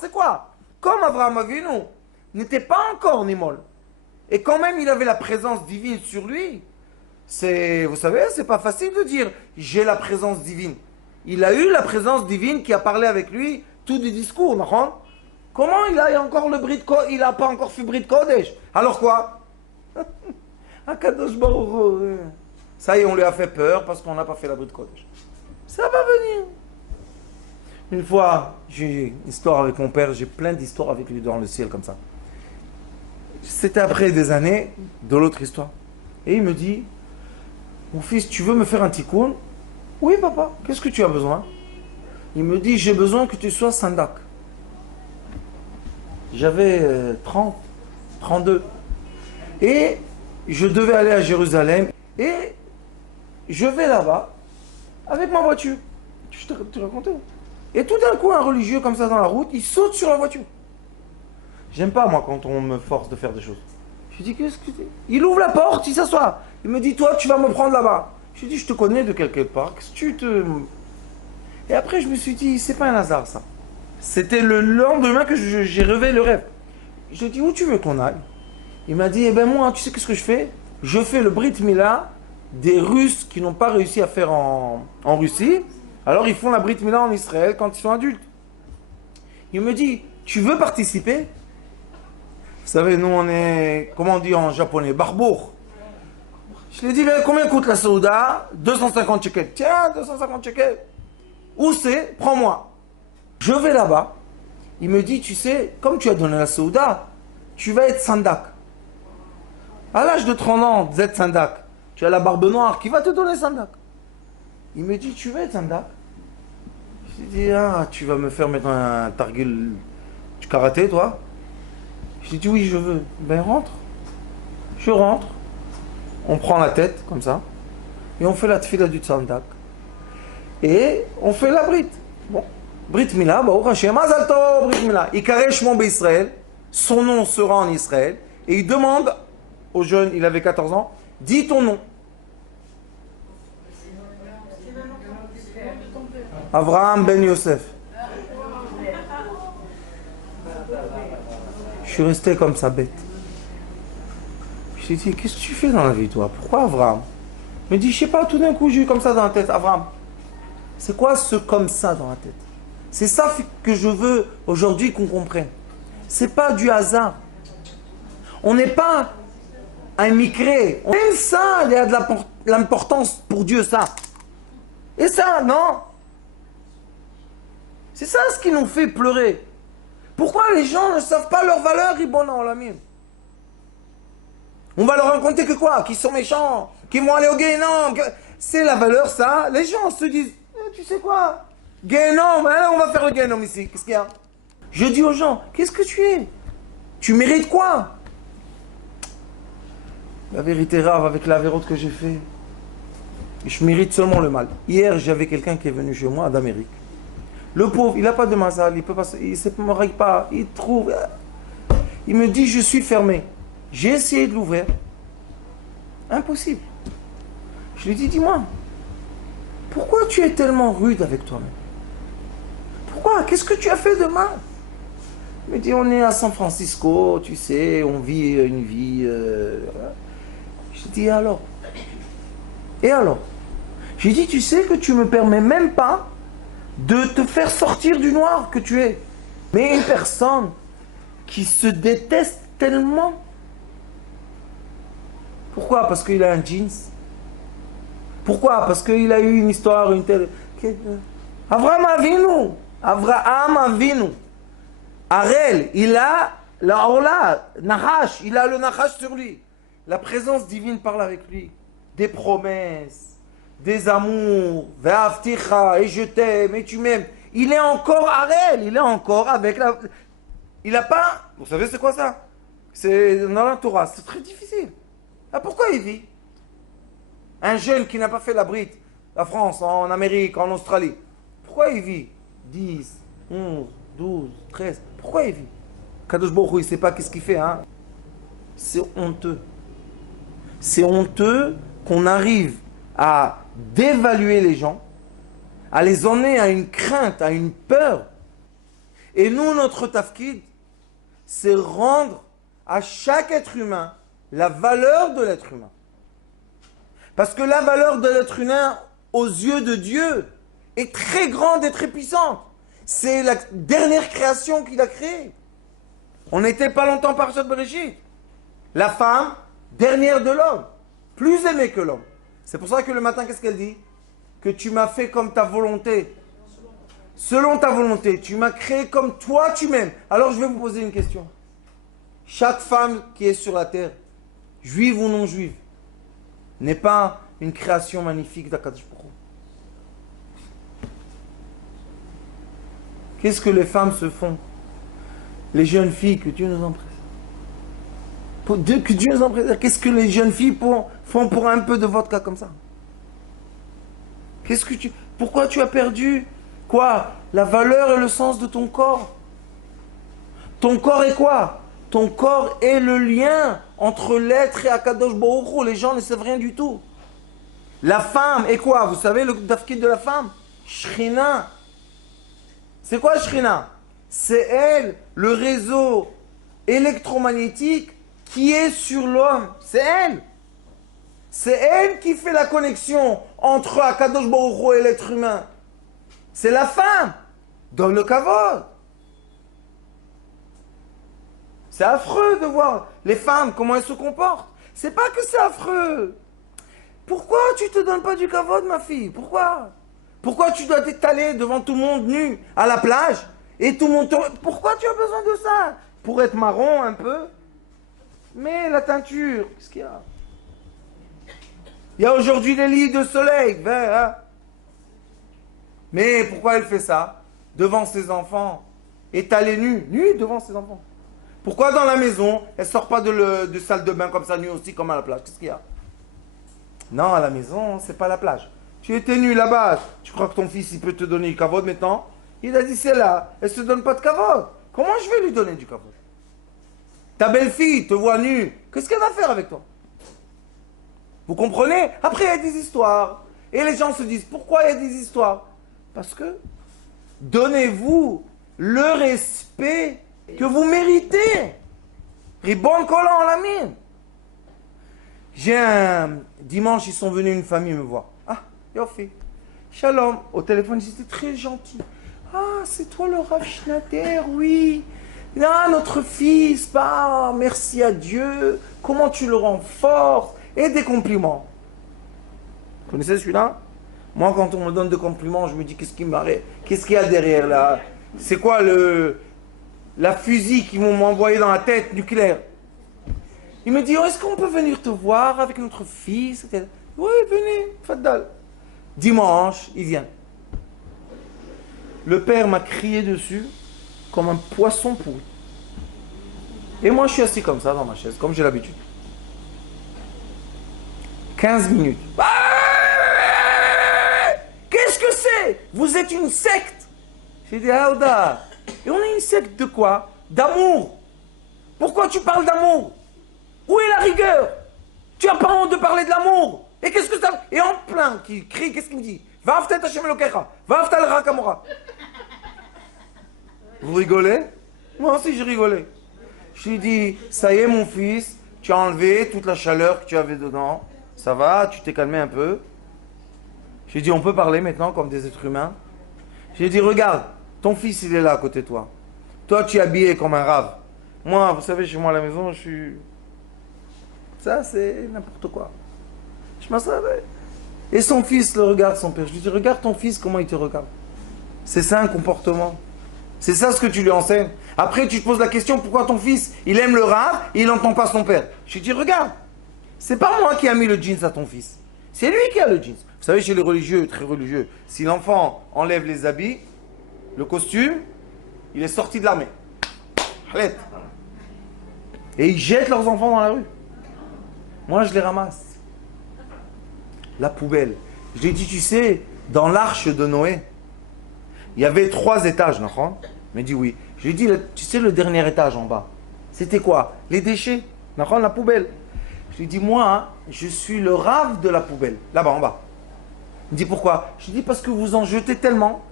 C'est quoi? Comme Abraham Avinu n'était pas encore Nimol. Et quand même, il avait la présence divine sur lui. Vous savez, c'est pas facile de dire j'ai la présence divine. Il a eu la présence divine qui a parlé avec lui tout des discours, non? Comment il a encore le brit de Kodesh? Il n'a pas encore fait brit de Kodesh. Alors quoi? Akadosh Baruch Hu. Ça y est, on lui a fait peur parce qu'on n'a pas fait la brit de Kodesh. Ça va venir. Une fois, j'ai une histoire avec mon père, j'ai plein d'histoires avec lui dans le ciel comme ça. C'était après des années de l'autre histoire. Et il me dit, mon fils, tu veux me faire un tikkun? Oui, papa, qu'est-ce que tu as besoin? Il me dit, j'ai besoin que tu sois sandak. J'avais 30, 32. Et je devais aller à Jérusalem. Et je vais là-bas avec ma voiture. Je te racontais. Et tout d'un coup, un religieux comme ça dans la route, il saute sur la voiture. J'aime pas, moi, quand on me force de faire des choses. Je lui dis, qu'est-ce que c'est? Il ouvre la porte, il s'assoit. Il me dit, toi, tu vas me prendre là-bas. Je lui dis, je te connais de quelque part. Qu'est-ce que tu te... Et après, je me suis dit, c'est pas un hasard, ça. C'était le lendemain que j'ai rêvé le rêve. Je lui ai dit, où tu veux qu'on aille? Il m'a dit, eh ben moi, tu sais qu'est-ce que je fais? Je fais le Brit Mila des Russes qui n'ont pas réussi à faire en Russie. Alors, ils font la Brit Mila en Israël quand ils sont adultes. Il me dit, tu veux participer? Vous savez, nous, on est, comment on dit en japonais, barbour. Je lui ai dit, mais combien coûte la Souda? 250 shekels. Tiens, 250 shekels. Où c'est? Prends-moi. Je vais là-bas. Il me dit, tu sais, comme tu as donné la Souda, tu vas être sandak. À l'âge de 30 ans, vous êtes sandak. Tu as la barbe noire, qui va te donner sandak? Il me dit, tu vas être sandak? Je lui ai dit, ah, tu vas me faire maintenant un targul du karaté, toi? Je lui ai dit, oui, je veux. Ben, rentre. Je rentre. On prend la tête, comme ça. Et on fait la tfila du sandak. Et on fait la brite. Bon. Brit Mila, Baruch Hashem, Mazal Tov, Brit Mila. Il carèche mon Israël. Son nom sera en Israël. Et il demande au jeune, il avait 14 ans, dis ton nom. Avraham ben Yosef. Je suis resté comme ça, bête. Je lui ai dit, qu'est-ce que tu fais dans la vie, toi? Pourquoi Avraham? Il me dit, je sais pas, tout d'un coup, j'ai eu comme ça dans la tête. Avraham, c'est quoi ce comme ça dans la tête? C'est ça que je veux aujourd'hui qu'on comprenne. C'est pas du hasard. On n'est pas un micré. Même ça, il y a de l'importance pour Dieu, ça. Et ça, non. C'est ça ce qui nous fait pleurer. Pourquoi les gens ne savent pas leur valeur, Ribona Olamim? On va leur raconter que quoi? Qu'ils sont méchants, qu'ils vont aller au Guénom. C'est la valeur, ça. Les gens se disent, tu sais quoi? Guénom, alors on va faire le Guénom ici. Qu'est-ce qu'il y a? Je dis aux gens, qu'est-ce que tu es? Tu mérites quoi? La vérité rare avec la vérote que j'ai fait, je mérite seulement le mal. Hier, j'avais quelqu'un qui est venu chez moi d'Amérique. Le pauvre, il n'a pas de mazal, il ne se marie pas, il trouve. Il me dit, je suis fermé. J'ai essayé de l'ouvrir. Impossible. Je lui dis, dis-moi, pourquoi tu es tellement rude avec toi-même? Pourquoi? Qu'est-ce que tu as fait de mal? Il me dit, on est à San Francisco, tu sais, on vit une vie... Je dis, alors? Et alors? J'ai dit, tu sais que tu me permets même pas de te faire sortir du noir que tu es. Mais une personne qui se déteste tellement. Pourquoi? Parce qu'il a un jeans. Pourquoi? Parce qu'il a eu une histoire, une telle... Avraham Avinu. Avraham Avinu. Arel, il a la Orla, Nahash, il a le Nahash sur lui. La présence divine parle avec lui. Des promesses, des amours, Ve'afticha, et je t'aime, et tu m'aimes. Il est encore Arel, il est encore avec la... Il n'a pas... Vous savez c'est quoi ça? C'est dans la Torah, c'est très difficile. Ah, pourquoi il vit? Un jeune qui n'a pas fait la brite, la France, en Amérique, en Australie. Pourquoi il vit 10, 11, 12, 13? Pourquoi il vit? Kadosh Baruch Hu, il ne sait pas qu'est-ce qu'il fait. Hein? C'est honteux. C'est honteux qu'on arrive à dévaluer les gens, à les emmener à une crainte, à une peur. Et nous, notre tafkid, c'est rendre à chaque être humain la valeur de l'être humain. Parce que la valeur de l'être humain, aux yeux de Dieu, est très grande et très puissante. C'est la dernière création qu'il a créée. On n'était pas longtemps par Parashat Bereshit. La femme, dernière de l'homme, plus aimée que l'homme. C'est pour ça que le matin, qu'est-ce qu'elle dit? Que tu m'as fait comme ta volonté. Selon ta volonté, tu m'as créé comme toi tu m'aimes. Alors je vais vous poser une question. Chaque femme qui est sur la terre, juive ou non juive, n'est pas une création magnifique d'Akadosh Baruch Hu. Qu'est-ce que les femmes se font? Les jeunes filles, que Dieu nous en préserve. Que Dieu nous en préserve. Qu'est-ce que les jeunes filles font pour un peu de vodka comme ça? Pourquoi tu as perdu quoi? La valeur et le sens de ton corps. Ton corps est quoi? Ton corps est le lien entre l'être et Akadosh Baruch Hu. Les gens ne savent rien du tout. La femme est quoi? Vous savez le tafkid de la femme? Shrina. C'est quoi Shrina? C'est elle, le réseau électromagnétique qui est sur l'homme. C'est elle. C'est elle qui fait la connexion entre Akadosh Baruch Hu et l'être humain. C'est la femme. Donne le kavod. C'est affreux de voir les femmes, comment elles se comportent. C'est pas que c'est affreux. Pourquoi tu ne te donnes pas du kavod, ma fille? Pourquoi? Pourquoi tu dois t'étaler devant tout le monde nu à la plage et tout le monde... Pourquoi tu as besoin de ça? Pour être marron un peu? Mais la teinture, qu'est-ce qu'il y a? Il y a aujourd'hui des lits de soleil, ben, hein? Mais pourquoi elle fait ça? Devant ses enfants, étalée nue devant ses enfants. Pourquoi dans la maison, elle ne sort pas de salle de bain comme ça, nue aussi, comme à la plage? Qu'est-ce qu'il y a? Non, à la maison, c'est pas la plage. Tu étais nu là-bas, tu crois que ton fils, il peut te donner du kavod maintenant? Il a dit, c'est là, elle ne se donne pas de kavod. Comment je vais lui donner du kavod? Ta belle-fille te voit nue, qu'est-ce qu'elle va faire avec toi? Vous comprenez? Après, il y a des histoires. Et les gens se disent, pourquoi il y a des histoires? Parce que donnez-vous le respect que vous méritez. Ribon collant la mine. Dimanche, ils sont venus une famille me voir. Ah, Yofi. Shalom. Au téléphone, ils étaient très gentils. Ah, c'est toi le Rav Schneider, oui. Ah, notre fils, bah, merci à Dieu. Comment tu le renforces? Et des compliments. Vous connaissez celui-là? Moi, quand on me donne des compliments, je me dis, qu'est-ce qu'il y a derrière là? C'est quoi la fusil qu'ils vont m'envoyer dans la tête nucléaire? Il me dit, oh, est-ce qu'on peut venir te voir avec notre fils? Oui, venez, Faddal. Dimanche, il vient. Le père m'a crié dessus comme un poisson pourri. Et moi, je suis assis comme ça dans ma chaise, comme j'ai l'habitude. 15 minutes. Qu'est-ce que c'est? Vous êtes une secte. J'ai dit, Aouda. Et on est une secte de quoi? D'amour. Pourquoi tu parles d'amour? Où est la rigueur? Tu n'as pas honte de parler de l'amour. Et qu'est-ce que ça... Et en plein, qui crie, qu'est-ce qu'il me dit? Va after Hashem Elokecha. Va after le Rakamora. Vous rigolez? Moi aussi, je rigolais. Je lui ai dit, ça y est, mon fils, tu as enlevé toute la chaleur que tu avais dedans. Ça va, tu t'es calmé un peu. J'ai dit, on peut parler maintenant comme des êtres humains. J'ai dit, regarde, ton fils, il est là à côté de toi. Toi, tu es habillé comme un rave. Moi, vous savez, chez moi à la maison, je suis... Ça, c'est n'importe quoi. Je m'en savais. Et son fils le regarde, son père. Je lui dis, regarde ton fils, comment il te regarde. C'est ça un comportement. C'est ça ce que tu lui enseignes. Après, tu te poses la question, pourquoi ton fils, il aime le rave et il n'entend pas son père? Je lui dis, regarde, c'est pas moi qui ai mis le jeans à ton fils. C'est lui qui a le jeans. Vous savez, chez les religieux, très religieux, si l'enfant enlève les habits, le costume, il est sorti de l'armée. Et ils jettent leurs enfants dans la rue. Moi, je les ramasse. La poubelle. Je lui ai dit, tu sais, dans l'arche de Noé, il y avait 3 étages, non? Il m'a dit oui. Je lui ai dit, tu sais, le dernier étage en bas, c'était quoi? Les déchets, non? La poubelle. Je lui ai dit, moi, hein, je suis le rave de la poubelle, là-bas en bas. Il me dit, pourquoi? Je lui ai dit, parce que vous en jetez tellement.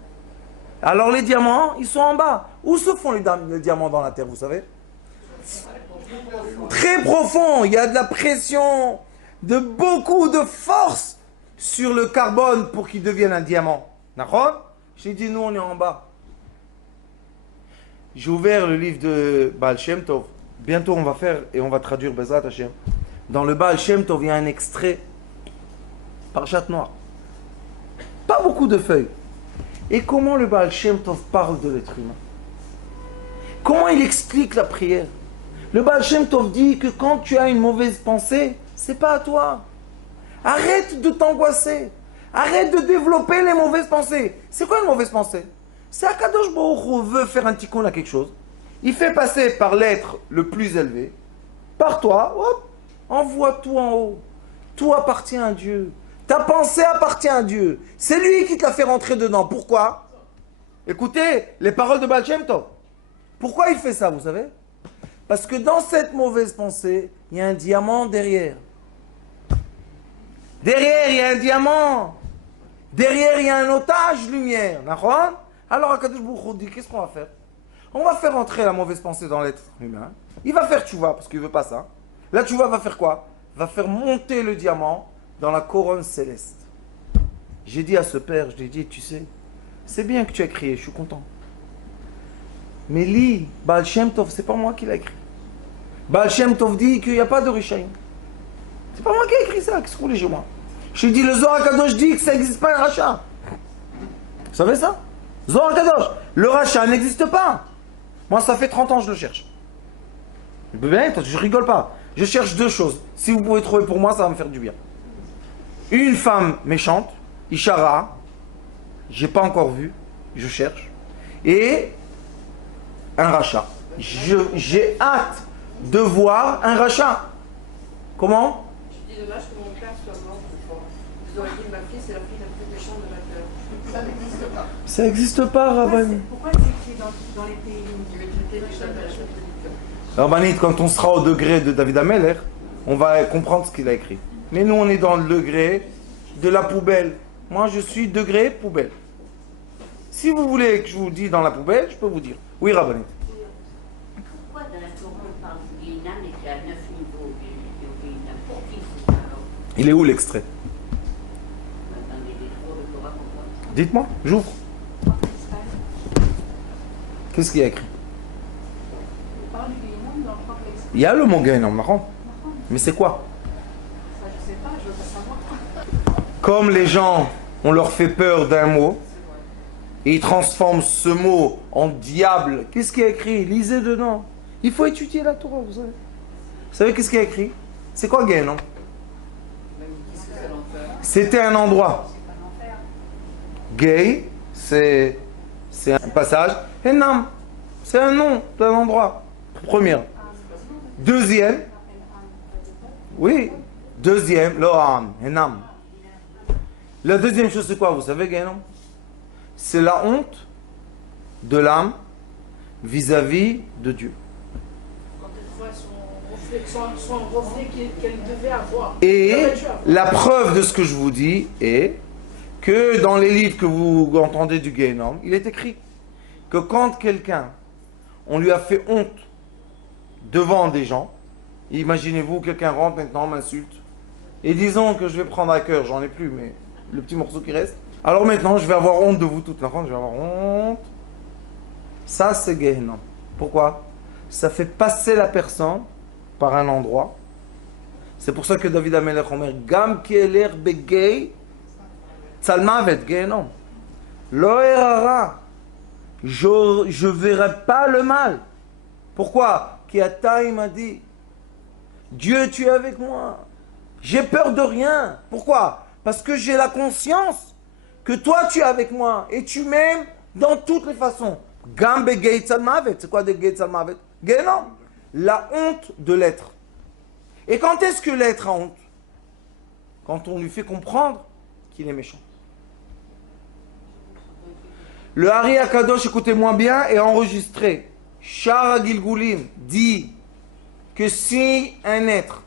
Alors les diamants, ils sont en bas. Où se font les diamants dans la terre, vous savez? Très profond. Il y a de la pression, de beaucoup de force sur le carbone pour qu'il devienne un diamant. D'accord? J'ai dit, nous, on est en bas. J'ai ouvert le livre de Baal Shem Tov. Bientôt, on va faire et on va traduire Bezrat Hashem. Dans le Baal Shem Tov, il y a un extrait Parchat Noir. Pas beaucoup de feuilles. Et comment le Baal Shem Tov parle de l'être humain? Comment il explique la prière? Le Baal Shem Tov dit que quand tu as une mauvaise pensée, c'est pas à toi. Arrête de t'angoisser. Arrête de développer les mauvaises pensées. C'est quoi une mauvaise pensée? C'est Akadosh Baruch Hu veut faire un tikkun à quelque chose. Il fait passer par l'être le plus élevé. Par toi, hop, envoie tout en haut. Tout appartient à Dieu. Ta pensée appartient à Dieu. C'est lui qui te l'a fait rentrer dedans. Pourquoi? Écoutez les paroles de Baal Shem Tov. Pourquoi il fait ça, vous savez? Parce que dans cette mauvaise pensée, il y a un diamant derrière. Derrière, il y a un diamant. Derrière, il y a un otage lumière. Alors, Akadosh Baruch Hu dit, qu'est-ce qu'on va faire? On va faire entrer la mauvaise pensée dans l'être humain. Il va faire tchouva, parce qu'il ne veut pas ça. La tchouva va faire quoi? Va faire monter le diamant dans la couronne céleste. J'ai dit à ce père, je lui ai dit, tu sais, c'est bien que tu as crié, je suis content. Mais lis, Baal Shem Tov, c'est pas moi qui l'ai écrit. Baal Shem Tov dit qu'il n'y a pas de Rishaïm. C'est pas moi qui ai écrit ça, qu'est-ce que vous voulez chez moi? Je lui ai dit, le Zohar Kadosh dit que ça n'existe pas un rachat. Vous savez ça? Zohar Kadosh, le rachat n'existe pas. Moi, ça fait 30 ans que je le cherche. Je rigole pas. Je cherche 2 choses. Si vous pouvez trouver pour moi, ça va me faire du bien. Une femme méchante, Ishara, j'ai pas encore vu, je cherche. Et un rachat. J'ai hâte de voir un rachat. Comment? Je dis dommage que mon père soit mort plus fort. Vous auriez dit ma fille, c'est la fille la plus méchante de la terre. Ça n'existe pas. Ça n'existe pas, Rabbani. Pourquoi c'est écrit dans les pays? Rabbanit, quand on sera au degré de David Ameller, on va comprendre ce qu'il a écrit. Mais nous, on est dans le degré de la poubelle. Moi, je suis degré poubelle. Si vous voulez que je vous dise dans la poubelle, je peux vous dire. Oui, Rabbanit. Pourquoi dans la Torah on parle du Guéhinam et qu'il y a 9 niveaux du Guéhinam? Pour qui c'est ça alors? Il est où l'extrait? Dans les détroits de Torah qu'on voit. Dites-moi, j'ouvre. Qu'est-ce qu'il y a écrit? On parle du Guéhinam dans le propre exprès. Il y a le mot Guéhinam, marrant. Mais c'est quoi? Ça, je sais pas, je veux pas savoir. Comme les gens, on leur fait peur d'un mot, et ils transforment ce mot en diable. Qu'est-ce qu'il y a écrit? Lisez dedans. Il faut étudier la Torah, vous savez. Vous savez qu'est-ce qu'il y a écrit? C'est quoi Guéhinam? C'était un endroit. Gay, c'est un passage. Henam, c'est un nom d'un endroit. Première. Deuxième. Oui. Deuxième, Loam, Henam. La deuxième chose, c'est quoi? Vous savez, Guéhinam? C'est la honte de l'âme vis-à-vis de Dieu. Quand elle voit son reflet qu'elle devait avoir. Et la preuve de ce que je vous dis est que dans les livres que vous entendez du Guéhinam, il est écrit que quand quelqu'un, on lui a fait honte devant des gens, imaginez-vous, quelqu'un rentre maintenant, m'insulte, et disons que je vais prendre à cœur, j'en ai plus, mais le petit morceau qui reste, alors maintenant je vais avoir honte de vous toutes, je vais avoir honte. Ça c'est Guéhinam. Pourquoi? Ça fait passer la personne par un endroit. C'est pour ça que David Amelech Omer, Gam ki eler begay, tzalmavet Guéhinam. Lo erara. Je verrai pas le mal. Pourquoi? Ki ata il m'a dit, Dieu tu es avec moi. J'ai peur de rien. Pourquoi? Parce que j'ai la conscience que toi tu es avec moi et tu m'aimes dans toutes les façons. Gam begay tzalmavet. C'est quoi de begay tzalmavet? Guéhinam. La honte de l'être. Et quand est-ce que l'être a honte? Quand on lui fait comprendre qu'il est méchant. Le Hari Akadosh, écoutez-moi bien, est enregistré. Shara Gilgulim dit que si un être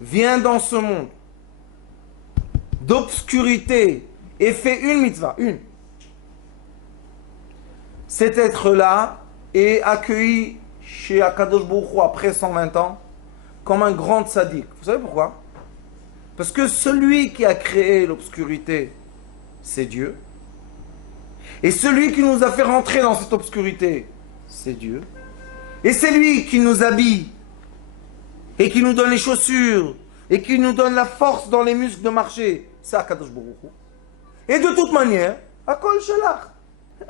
vient dans ce monde d'obscurité et fait une mitzvah, cet être-là est accueilli chez Akadosh Baruch Hu après 120 ans comme un grand tzaddik. Vous savez pourquoi? Parce que celui qui a créé l'obscurité, c'est Dieu. Et celui qui nous a fait rentrer dans cette obscurité, c'est Dieu. Et c'est lui qui nous habille et qui nous donne les chaussures et qui nous donne la force dans les muscles de marcher. C'est Akadosh Baruch Hu. Et de toute manière, Akol Shelach.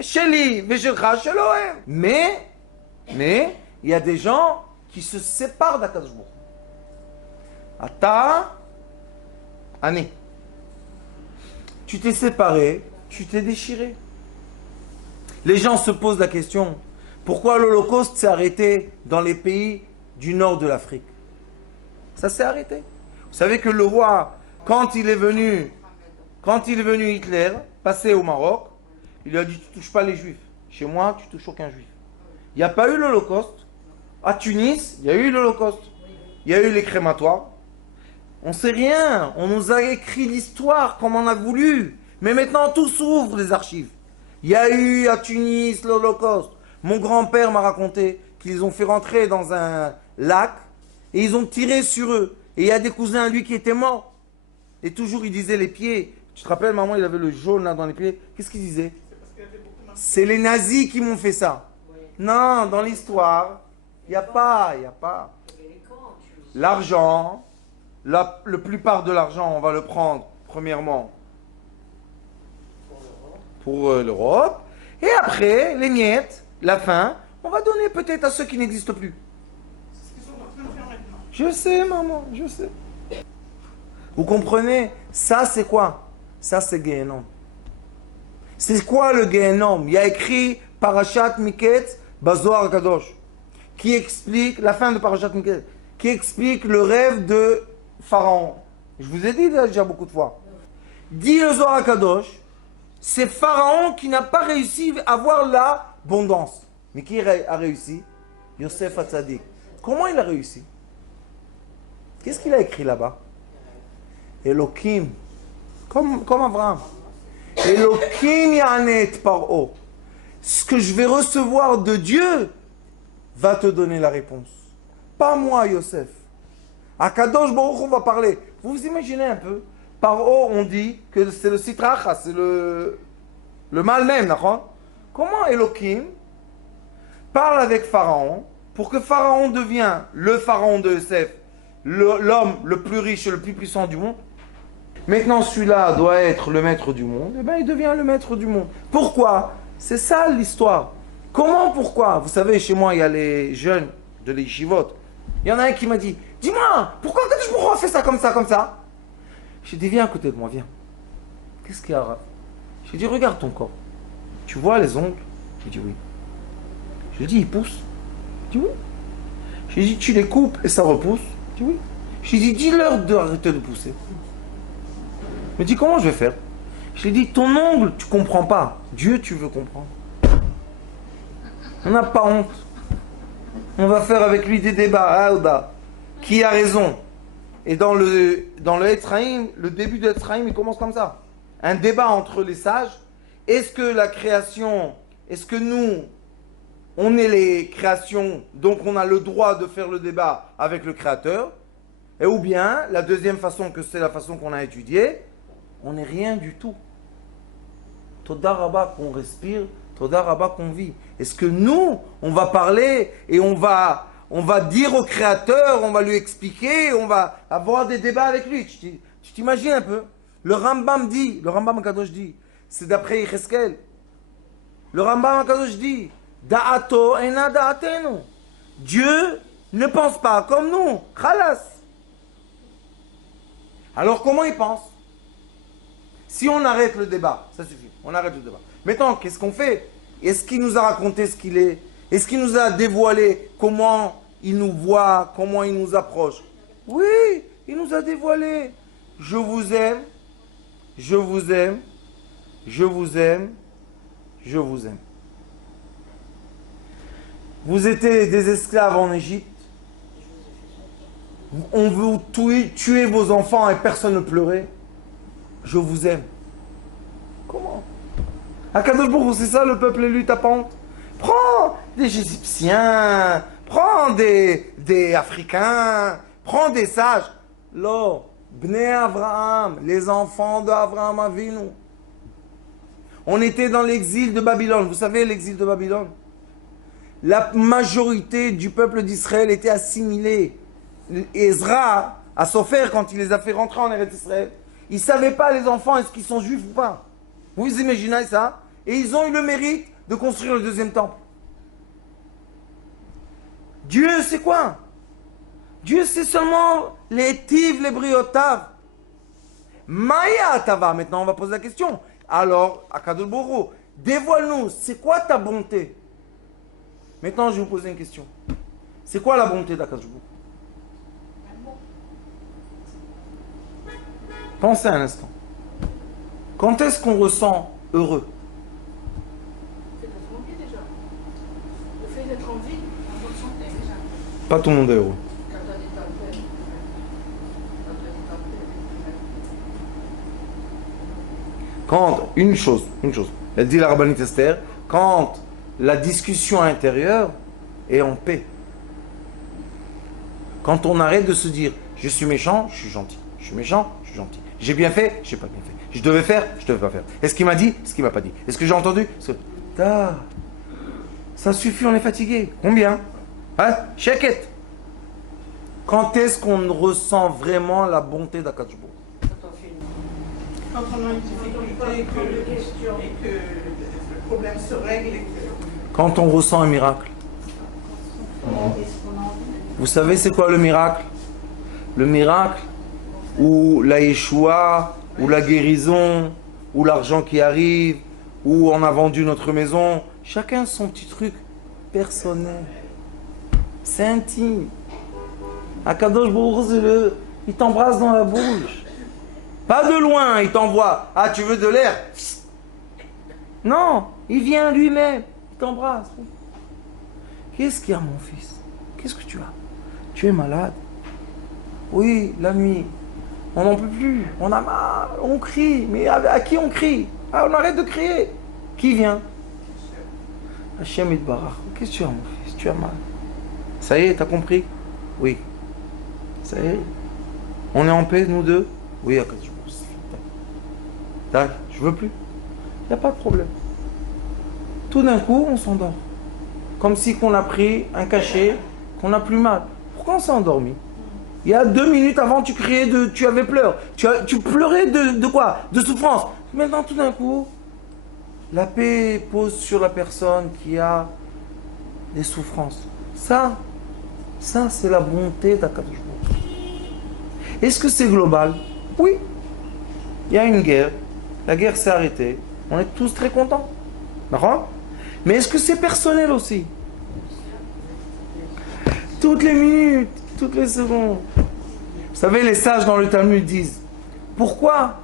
Sheli, Veshelcha, Shelohem. Mais, il y a des gens qui se séparent d'Akadosh Baruch Hu. Ata, Ani. Tu t'es séparé, tu t'es déchiré. Les gens se posent la question, pourquoi l'Holocauste s'est arrêté dans les pays du nord de l'Afrique? Ça s'est arrêté. Vous savez que le roi, quand il est venu Hitler, passer au Maroc, il lui a dit, tu ne touches pas les juifs. Chez moi, tu ne touches aucun juif. Il n'y a pas eu l'Holocauste. À Tunis, il y a eu l'Holocauste. Il y a eu les crématoires. On ne sait rien. On nous a écrit l'histoire comme on a voulu. Mais maintenant, tout s'ouvre, les archives. Il y a eu à Tunis l'Holocauste. Mon grand-père m'a raconté qu'ils ont fait rentrer dans un lac et ils ont tiré sur eux. Et il y a des cousins à lui qui étaient morts. Et toujours il disait les pieds. Tu te rappelles, maman, il avait le jaune là dans les pieds. Qu'est-ce qu'il disait? C'est les nazis qui m'ont fait ça. Non, dans l'histoire, il n'y a pas. L'argent, la plupart de l'argent, on va le prendre, premièrement, pour l'Europe. Et après, les miettes, la fin, on va donner peut-être à ceux qui n'existent plus. C'est ce qu'ils sont en train de faire maintenant. Je sais, maman, je sais. Vous comprenez? Ça, c'est quoi? Ça, c'est Gehenom. C'est quoi le Gehenom? Il y a écrit Parashat Miketz, Bazohar Kadosh, qui explique, la fin de Parashat Miketz, qui explique le rêve de Pharaon. Je vous ai dit déjà beaucoup de fois. Dit le Zohar Kadosh, c'est Pharaon qui n'a pas réussi à avoir l'abondance. Mais qui a réussi? Yosef Hatzadik. Comment il a réussi? Qu'est-ce qu'il a écrit là-bas? Elohim. Comme Abraham. Elohim Yanet Paro. Ce que je vais recevoir de Dieu va te donner la réponse. Pas moi, Yosef. Akadosh Baruch Hu va parler. Vous vous imaginez un peu? Paro, on dit que c'est le Sitracha, c'est le mal même, d'accord? Comment Elohim parle avec Pharaon pour que Pharaon devienne le Pharaon de Yosef, l'homme le plus riche et le plus puissant du monde? Maintenant, celui-là doit être le maître du monde. Eh bien, il devient le maître du monde. Pourquoi? C'est ça l'histoire. Comment, pourquoi? Vous savez, chez moi, il y a les jeunes de l'Yeshivot. Il y en a un qui m'a dit, dis-moi, pourquoi Kadosh Baruch Hu fait ça, comme ça, comme ça? J'ai dit, viens à côté de moi, viens. Qu'est-ce qu'il y a? J'ai dit, regarde ton corps. Tu vois les ongles? Il dit oui. Je lui ai dit, ils poussent? Il dit oui. Je lui ai dit, tu les coupes et ça repousse? Il dit oui. Je lui ai dit, dis-leur d'arrêter de pousser. Il me dit, comment je vais faire? Je lui ai dit, ton ongle, tu comprends pas. Dieu, tu veux comprendre. On n'a pas honte. On va faire avec lui des débats. Aouda. Qui a raison? Et dans le Etzraïm, le début de Etzraïm, il commence comme ça. Un débat entre les sages. Est-ce que la création, est-ce que nous, on est les créations, donc on a le droit de faire le débat avec le Créateur? Et ou bien, la deuxième façon, que c'est la façon qu'on a étudiée, on n'est rien du tout. Toda Rabba qu'on respire, Toda Rabba qu'on vit. Est-ce que nous, on va parler et on va dire au Créateur, on va lui expliquer, on va avoir des débats avec lui? Tu t'imagines un peu? Le Rambam Kadosh dit, c'est d'après Yecheskel. Le Rambam Kadosh dit, Da'ato ena da'atenu. Dieu ne pense pas comme nous. Khalas. Alors comment il pense? Si on arrête le débat, ça suffit, on arrête le débat. Maintenant, qu'est-ce qu'on fait? Est-ce qu'il nous a raconté ce qu'il est? Est-ce qu'il nous a dévoilé comment il nous voit, comment il nous approche? Oui, il nous a dévoilé. Je vous aime je vous aime, je vous aime, je vous aime. Vous étiez des esclaves en Égypte. On veut tuer vos enfants et personne ne pleurait. Je vous aime. Comment? Akadosh Baruch Hu, c'est ça le peuple élu, t'as pas honte? Prends des Égyptiens, prends des Africains, prends des sages. Lo, Bnei Avraham, les enfants d'Avraham Avinu. On était dans l'exil de Babylone. Vous savez l'exil de Babylone? La majorité du peuple d'Israël était assimilée. Ezra, à Sofer, quand il les a fait rentrer en Eretz Israël, ils ne savaient pas, les enfants, est-ce qu'ils sont juifs ou pas. Vous vous imaginez ça? Et ils ont eu le mérite de construire le deuxième temple. Dieu, c'est quoi? Dieu, c'est seulement les tiv, les briotav. Maya tava. Maintenant, on va poser la question. Alors, Akadosh Baruch Hu, dévoile-nous, c'est quoi ta bonté? Maintenant, je vais vous poser une question. C'est quoi la bonté d'Akadosh Baruch Hu? Pensez un instant. Quand est-ce qu'on ressent heureux? Le fait d'être en vie déjà. Le fait d'être en vie, en bonne santé déjà. Pas tout le monde est heureux. Quand on est en paix. Quand on est en paix. Quand, une chose, elle dit la rabbinite Esther, quand la discussion intérieure est en paix. Quand on arrête de se dire, je suis méchant, je suis gentil. Je suis méchant, je suis gentil. J'ai bien fait, j'ai pas bien fait. Je devais faire, je devais pas faire. Est-ce qu'il m'a dit, est-ce qu'il m'a pas dit? Est-ce que j'ai entendu? Ça suffit, on est fatigué. Combien? Hein? Check-it. Quand est-ce qu'on ressent vraiment la bonté d'Akadosh Baruch Hu? Quand on a une difficulté et que le problème se règle et que... Quand on ressent un miracle. Vous savez c'est quoi le miracle? Le miracle ou la Yeshua, ou la guérison, ou l'argent qui arrive, ou on a vendu notre maison. Chacun son petit truc personnel. C'est intime. Akadosh Baruch Hu, il t'embrasse dans la bouche. Pas de loin, il t'envoie. Ah, tu veux de l'air? Non, il vient lui-même. Il t'embrasse. Qu'est-ce qu'il y a, mon fils? Qu'est-ce que tu as? Tu es malade? Oui, la nuit. On n'en peut plus. On a mal. On crie. Mais à qui on crie? Ah, on arrête de crier. Qui vient? Hachem Itbarach. Qu'est-ce que tu as, mon fils? Tu as mal. Ça y est, t'as compris? Oui. Ça y est. On est en paix, nous deux? Oui, tac, je veux plus. Il n'y a pas de problème. Tout d'un coup, on s'endort. Comme si qu'on a pris un cachet, qu'on n'a plus mal. Pourquoi on s'est endormi? Il y a 2 minutes avant, tu criais, tu avais peur. Tu pleurais de quoi? De souffrance. Maintenant, tout d'un coup, la paix pose sur la personne qui a des souffrances. Ça c'est la bonté d'Akadosh Baruch Hu. Est-ce que c'est global? Oui. Il y a une guerre. La guerre s'est arrêtée. On est tous très contents. D'accord? Mais est-ce que c'est personnel aussi? Toutes les minutes, toutes les secondes. Vous savez, les sages dans le Talmud disent, pourquoi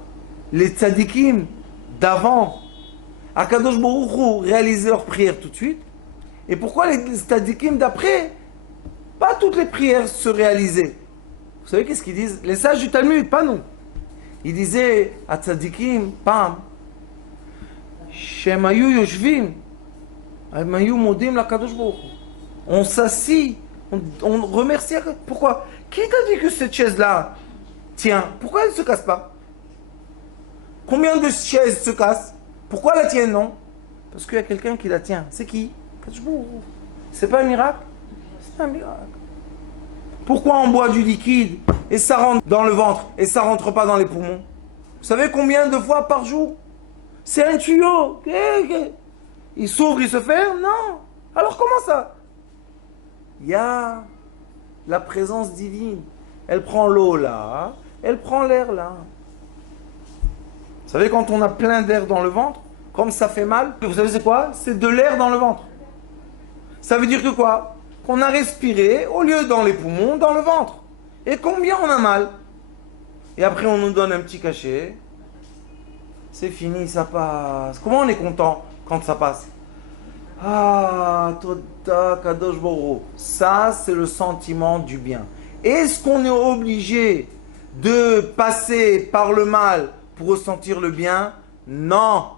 les tzadikim d'avant, Akadosh Baruch Hu, réalisaient leurs prières tout de suite, et pourquoi les tzadikim d'après, pas toutes les prières se réalisaient? Vous savez qu'est-ce qu'ils disent? Les sages du Talmud, pas nous. Ils disaient à tzadikim, pam, Shem ayu yoshvim, ayu modim l'Akadosh Baruch Hu. On s'assit, on remercie. Pourquoi? Qui t'a dit que cette chaise-là tient? Pourquoi elle ne se casse pas? Combien de chaises se cassent? Pourquoi la tienne non? Parce qu'il y a quelqu'un qui la tient. C'est qui? C'est pas un miracle? C'est un miracle. Pourquoi on boit du liquide et ça rentre dans le ventre et ça rentre pas dans les poumons? Vous savez combien de fois par jour? C'est un tuyau. Il s'ouvre, il se ferme? Non. Alors comment ça? Il y a la présence divine. Elle prend l'eau là, elle prend l'air là. Vous savez quand on a plein d'air dans le ventre, comme ça fait mal, vous savez c'est quoi? C'est de l'air dans le ventre. Ça veut dire que quoi? Qu'on a respiré au lieu dans les poumons, dans le ventre. Et combien on a mal? Et après on nous donne un petit cachet. c'est fini, ça passe. Comment on est content quand ça passe? Ah, Toda Kadosh Baruch Hu. Ça, c'est le sentiment du bien. Est-ce qu'on est obligé de passer par le mal pour ressentir le bien? Non.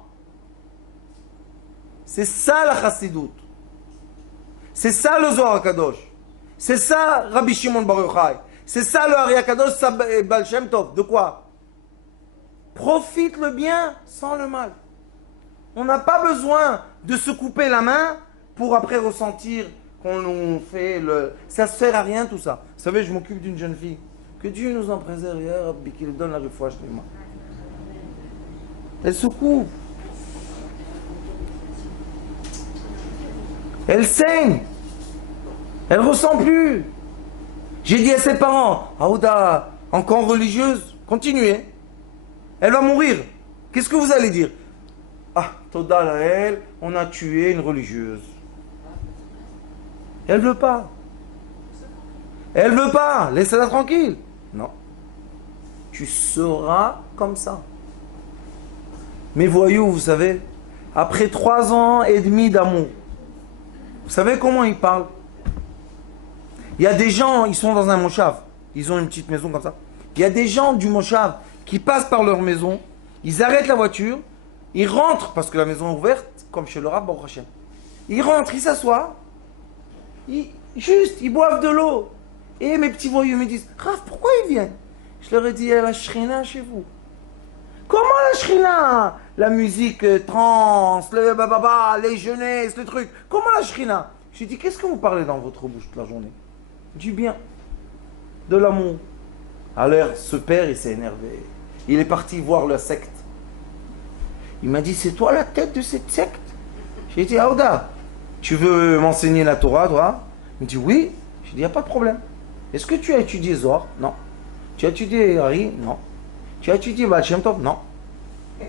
C'est ça la chassidoute. C'est ça le Zohar Kadosh. C'est ça Rabbi Shimon Bar Yochai. C'est ça le Ari Kadosh, ça Baal Shem Tov. De quoi? Profite le bien sans le mal. On n'a pas besoin de se couper la main pour après ressentir qu'on nous fait le... Ça ne sert à rien tout ça. Vous savez, je m'occupe d'une jeune fille. Que Dieu nous en préserve, ya Rabbi, qu'il donne la réfouach les mains. Elle se coupe. Elle saigne. Elle ne ressent plus. J'ai dit à ses parents, Aouda, encore religieuse, continuez. Elle va mourir. Qu'est-ce que vous allez dire? Ah, Toda la elle, on a tué une religieuse. Elle ne veut pas. Elle ne veut pas. Laissez-la tranquille. Non. Tu seras comme ça. Mais voyous, vous savez, après 3 ans et demi d'amour, vous savez comment ils parlent? Il y a des gens, ils sont dans un moshav. Ils ont une petite maison comme ça. Il y a des gens du moshav qui passent par leur maison, ils arrêtent la voiture, ils rentrent, parce que la maison est ouverte, comme chez le Rav Baruch Hashem. Ils rentrent, ils s'assoient, ils boivent de l'eau. Et mes petits voyous me disent, Rav, pourquoi ils viennent? Je leur ai dit, il y a la shrina chez vous. Comment la shrina? La musique trans, le bababa, les jeunesses, le truc. Comment la shrina? J'ai dit, qu'est-ce que vous parlez dans votre bouche toute la journée? Du bien, de l'amour. Alors, ce père, il s'est énervé. Il est parti voir la secte. Il m'a dit, c'est toi la tête de cette secte? J'ai dit, Aouda, tu veux m'enseigner la Torah, toi? Il me dit, oui. J'ai dit, il n'y a pas de problème. Est-ce que tu as étudié Zohar? Non. Tu as étudié Hari? Non. Tu as étudié Baal Shem Tov? Non.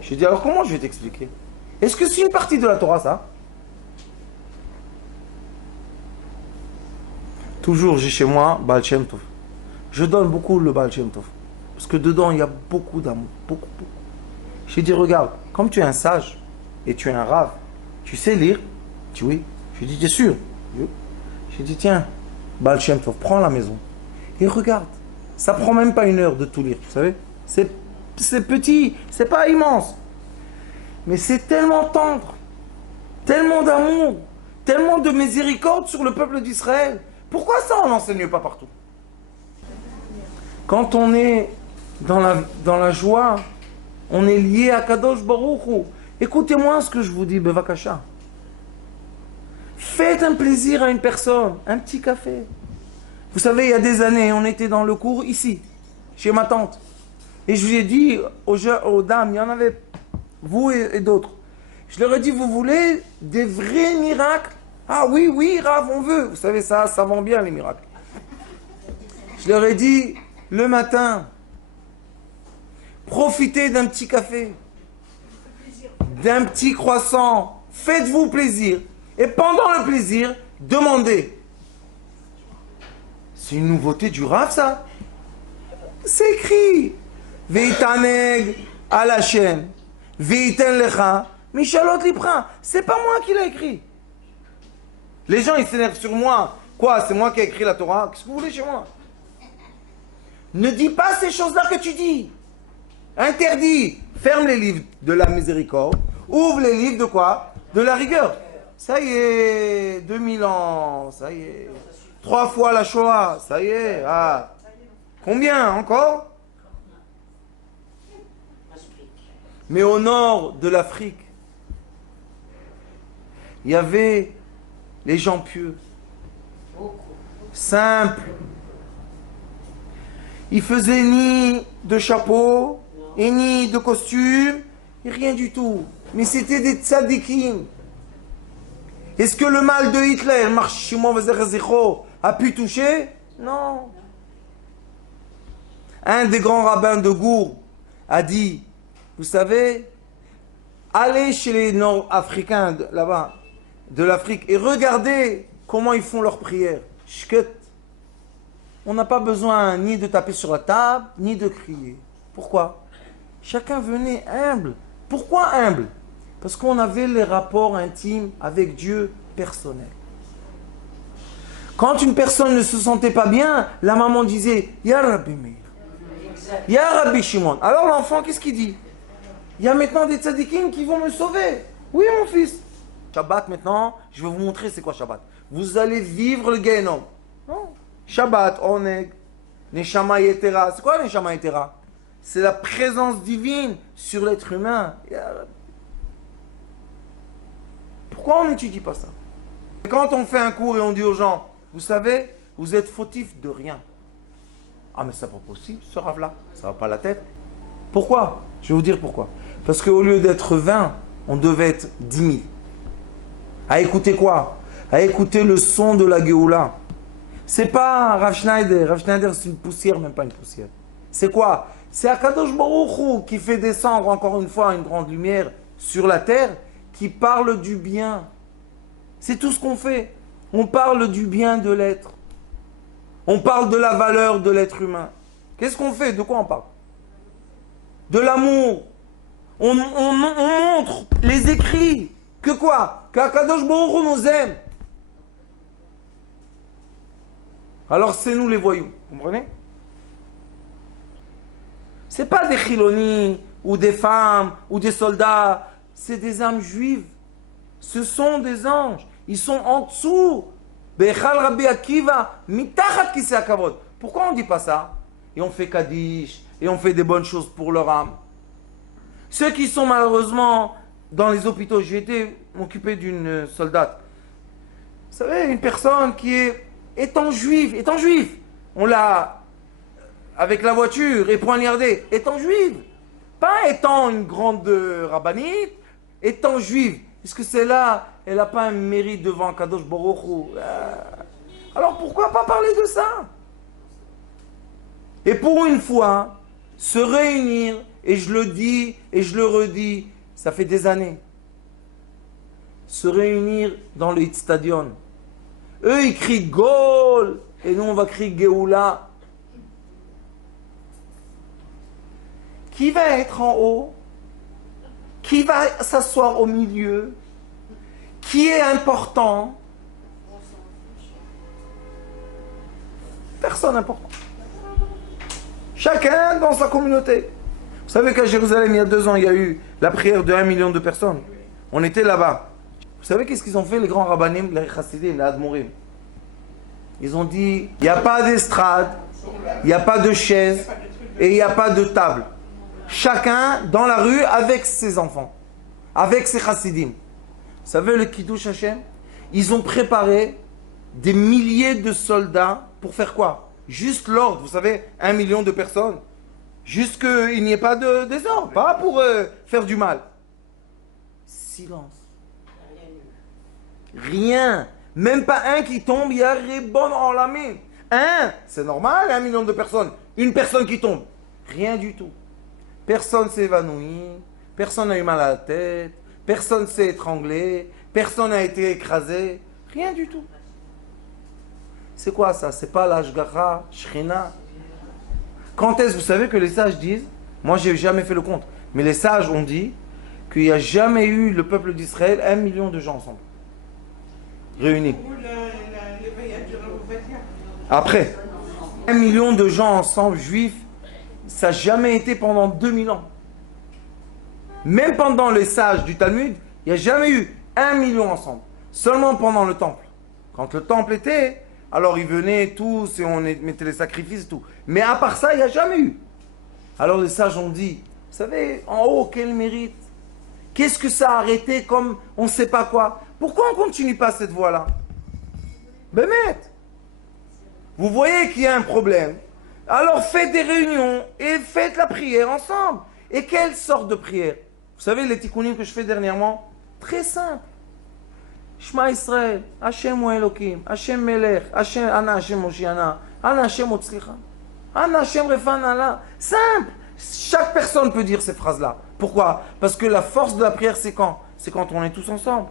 J'ai dit, alors comment je vais t'expliquer? Est-ce que c'est une partie de la Torah, ça? Toujours, j'ai chez moi Baal Shem Tov. Je donne beaucoup le Baal Shem Tov. Parce que dedans, il y a beaucoup d'amour. Beaucoup, beaucoup. J'ai dit, regarde, comme tu es un sage et tu es un rave, tu sais lire? Tu dis oui. J'ai dit, t'es sûr? Oui. J'ai dit, tiens, Baal Shem Tov, prends la maison. Et regarde. Ça prend même pas 1 heure de tout lire, vous savez? C'est petit, c'est pas immense. Mais c'est tellement tendre, tellement d'amour, tellement de miséricorde sur le peuple d'Israël. Pourquoi ça, on n'enseigne pas partout? Quand on est dans la joie, on est lié à Kadosh Baruch Hu. Écoutez-moi ce que je vous dis, Bevakasha. Faites un plaisir à une personne, un petit café. Vous savez, il y a des années, on était dans le cours ici, chez ma tante. Et je lui ai dit aux dames, il y en avait, vous et d'autres. Je leur ai dit, vous voulez des vrais miracles? Ah oui, oui, Rav, on veut. Vous savez, ça vend bien les miracles. Je leur ai dit, le matin, profitez d'un petit café, d'un petit croissant, faites-vous plaisir. Et pendant le plaisir, demandez. C'est une nouveauté du Rav, ça? C'est écrit. Veitaneg à la chaîne. Veiten lecha. Michalot lipra. C'est pas moi qui l'ai écrit. Les gens, ils s'énervent sur moi. Quoi? C'est moi qui ai écrit la Torah? Qu'est-ce que vous voulez chez moi? Ne dis pas ces choses-là que tu dis. Interdit. Ferme les livres de la miséricorde. Ouvre les livres de quoi? De la rigueur. Ça y est, 2000 ans. Ça y est. 3 fois la Shoah. Ça y est. Ah. Combien encore? Mais au nord de l'Afrique, il y avait les gens pieux, simples. Ils faisaient ni de chapeau, et ni de costume, et rien du tout. Mais c'était des tzadikim. Est-ce que le mal de Hitler, a pu toucher? Non. Un des grands rabbins de Gour a dit, vous savez, allez chez les Nord-Africains là-bas, de l'Afrique, et regardez comment ils font leurs prières. Shket. On n'a pas besoin ni de taper sur la table, ni de crier. Pourquoi? Chacun venait humble, Pourquoi humble? Parce qu'on avait les rapports intimes avec Dieu personnels. Quand une personne ne se sentait pas bien, la maman disait « Ya Rabbi Meir, Ya Rabbi Shimon ». Alors l'enfant, qu'est-ce qu'il dit? Il y a maintenant des tzadikim qui vont me sauver. Oui, mon fils. Shabbat maintenant, je vais vous montrer c'est quoi Shabbat. Vous allez vivre le Gehenom. Shabbat, Oneg, Neshama Yetera. C'est quoi Neshama Yetera? C'est la présence divine sur l'être humain. Pourquoi on n'étudie pas ça? Quand on fait un cours et on dit aux gens, vous savez, vous êtes fautifs de rien. Ah mais c'est pas possible, ce rave-là, ça va pas la tête. Pourquoi? Je vais vous dire pourquoi. Parce qu'au lieu d'être 20, on devait être 10 000. À écouter quoi? À écouter le son de la Géoula. C'est pas Rav Schneider. Rav Schneider, c'est une poussière, même pas une poussière. C'est quoi? C'est Akadosh Baruch Hu qui fait descendre encore une fois une grande lumière sur la terre, qui parle du bien. C'est tout ce qu'on fait. On parle du bien de l'être. On parle de la valeur de l'être humain. Qu'est-ce qu'on fait? De quoi on parle? De l'amour. On montre les écrits. Que quoi? Qu'Akadosh Baruch Hu nous aime. Alors c'est nous les voyous. Vous comprenez? C'est pas des chilonis, ou des femmes, ou des soldats. C'est des âmes juives. Ce sont des anges. Ils sont en dessous. Bechal Rabbi Akiva, mitachat kisei hakavod. Pourquoi on ne dit pas ça? Et on fait Kaddish, et on fait des bonnes choses pour leur âme. Ceux qui sont malheureusement dans les hôpitaux, j'ai été m'occuper d'une soldate. Vous savez, une personne qui est étant juive. On l'a, avec la voiture, et poignardée, étant juive. Pas étant une grande rabbinite, étant juive. Est-ce que c'est là, elle n'a pas un mérite devant Kadosh Baruch Hu? Alors pourquoi pas parler de ça? Et pour une fois, se réunir, et je le dis et je le redis, ça fait des années, se réunir dans le Stadion. Eux, ils crient Gol, et nous, on va crier Géoula. Qui va être en haut? Qui va s'asseoir au milieu? Qui est important? Personne important. Chacun dans sa communauté. Vous savez qu'à Jérusalem, il y a 2 ans, il y a eu la prière de 1 million de personnes. On était là-bas. Vous savez qu'est-ce qu'ils ont fait, les grands rabbanim, les chassidim, les admorim? Ils ont dit, il n'y a pas d'estrade, il n'y a pas de chaise, et il n'y a pas de table. Chacun dans la rue avec ses enfants, avec ses chassidim. Vous savez le Kiddush Hashem? Ils ont préparé des milliers de soldats pour faire quoi? Juste l'ordre, vous savez, 1 million de personnes. Juste qu'il n'y ait pas de désordre, pas pour faire du mal. Silence. Rien. Même pas un qui tombe, il y a rébon en la main. C'est normal, 1 million de personnes. Une personne qui tombe. Rien du tout. Personne s'est évanoui, personne n'a eu mal à la tête, personne s'est étranglé, personne n'a été écrasé. Rien du tout. C'est quoi ça? C'est pas l'Ashgacha, Shechina. Quand est-ce, vous savez que les sages disent, moi j'ai jamais fait le compte, mais les sages ont dit qu'il n'y a jamais eu le peuple d'Israël 1 million de gens ensemble, réunis. Après, 1 million de gens ensemble, juifs, ça n'a jamais été pendant 2000 ans. Même pendant les sages du Talmud, il n'y a jamais eu 1 million ensemble. Seulement pendant le temple. Quand le temple était, alors ils venaient tous et on mettait les sacrifices et tout. Mais à part ça, il n'y a jamais eu. Alors les sages ont dit, vous savez, en haut, quel mérite? Qu'est-ce que ça a arrêté comme on ne sait pas quoi? Pourquoi on ne continue pas cette voie-là? Ben mette. Vous voyez qu'il y a un problème. Alors faites des réunions et faites la prière ensemble. Et quelle sorte de prière? Vous savez les tikkunim que je fais dernièrement? Très simple. Shema Israël, Hashem ou Elokim, Hashem Melech, Hashem Ana Hashem Moshiana, Ana Hashem Otzlicha, Ana Hashem Refan Allah. Simple. Chaque personne peut dire ces phrases-là. Pourquoi? Parce que la force de la prière, c'est quand? C'est quand on est tous ensemble.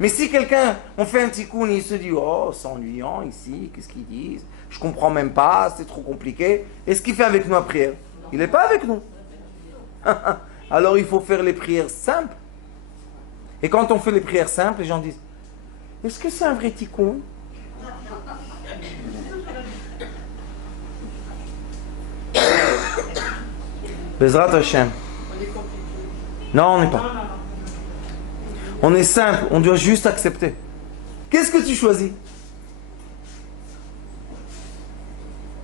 Mais si quelqu'un, on fait un tikkun et il se dit, oh, c'est ennuyant ici, qu'est-ce qu'ils disent? Je comprends même pas, c'est trop compliqué. Est-ce qu'il fait avec nous la prière? Il n'est pas avec nous. alors il faut faire les prières simples. Et quand on fait les prières simples, les gens disent, est-ce que c'est un vrai tikkun? Bezrat Hashem. Non, on n'est pas. On est simple, on doit juste accepter. Qu'est-ce que tu choisis?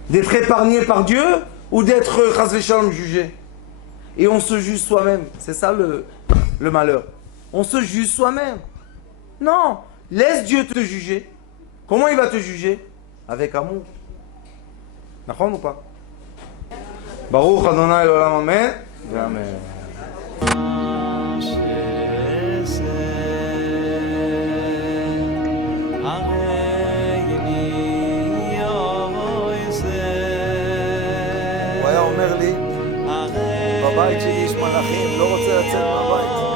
D'être épargné par Dieu ou d'être chas v'shalom jugé? Et on se juge soi-même. C'est ça le malheur. On se juge soi-même. Non, laisse Dieu te juger. Comment il va te juger? Avec amour. D'accord ou pas? Baruch Adonai l'olam amen. Amen. הוא היה אומר לי, בבית שלי יש מלאכים, לא רוצה לצאת מהבית.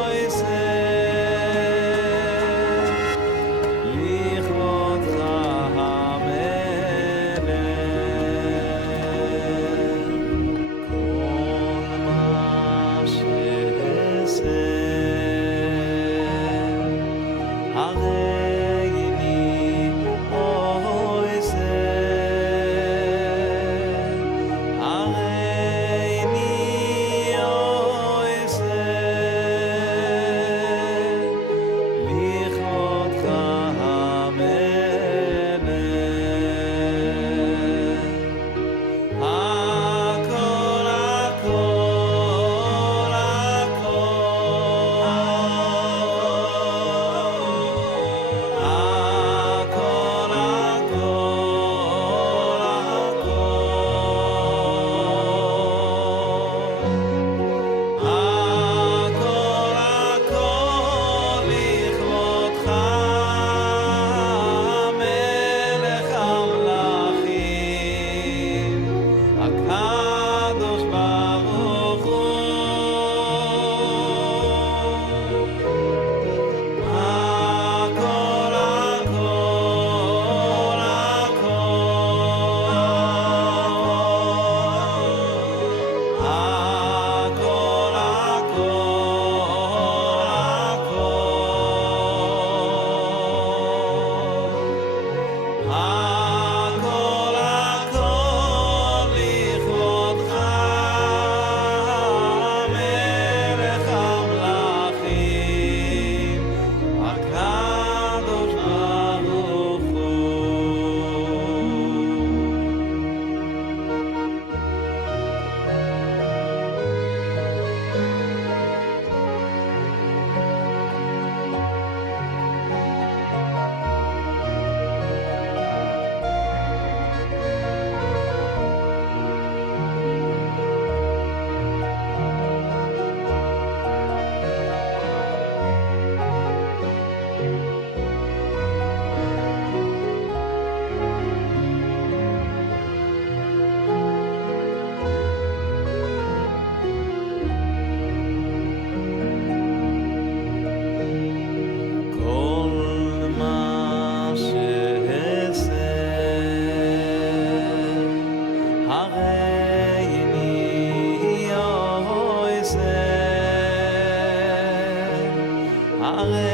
Amen.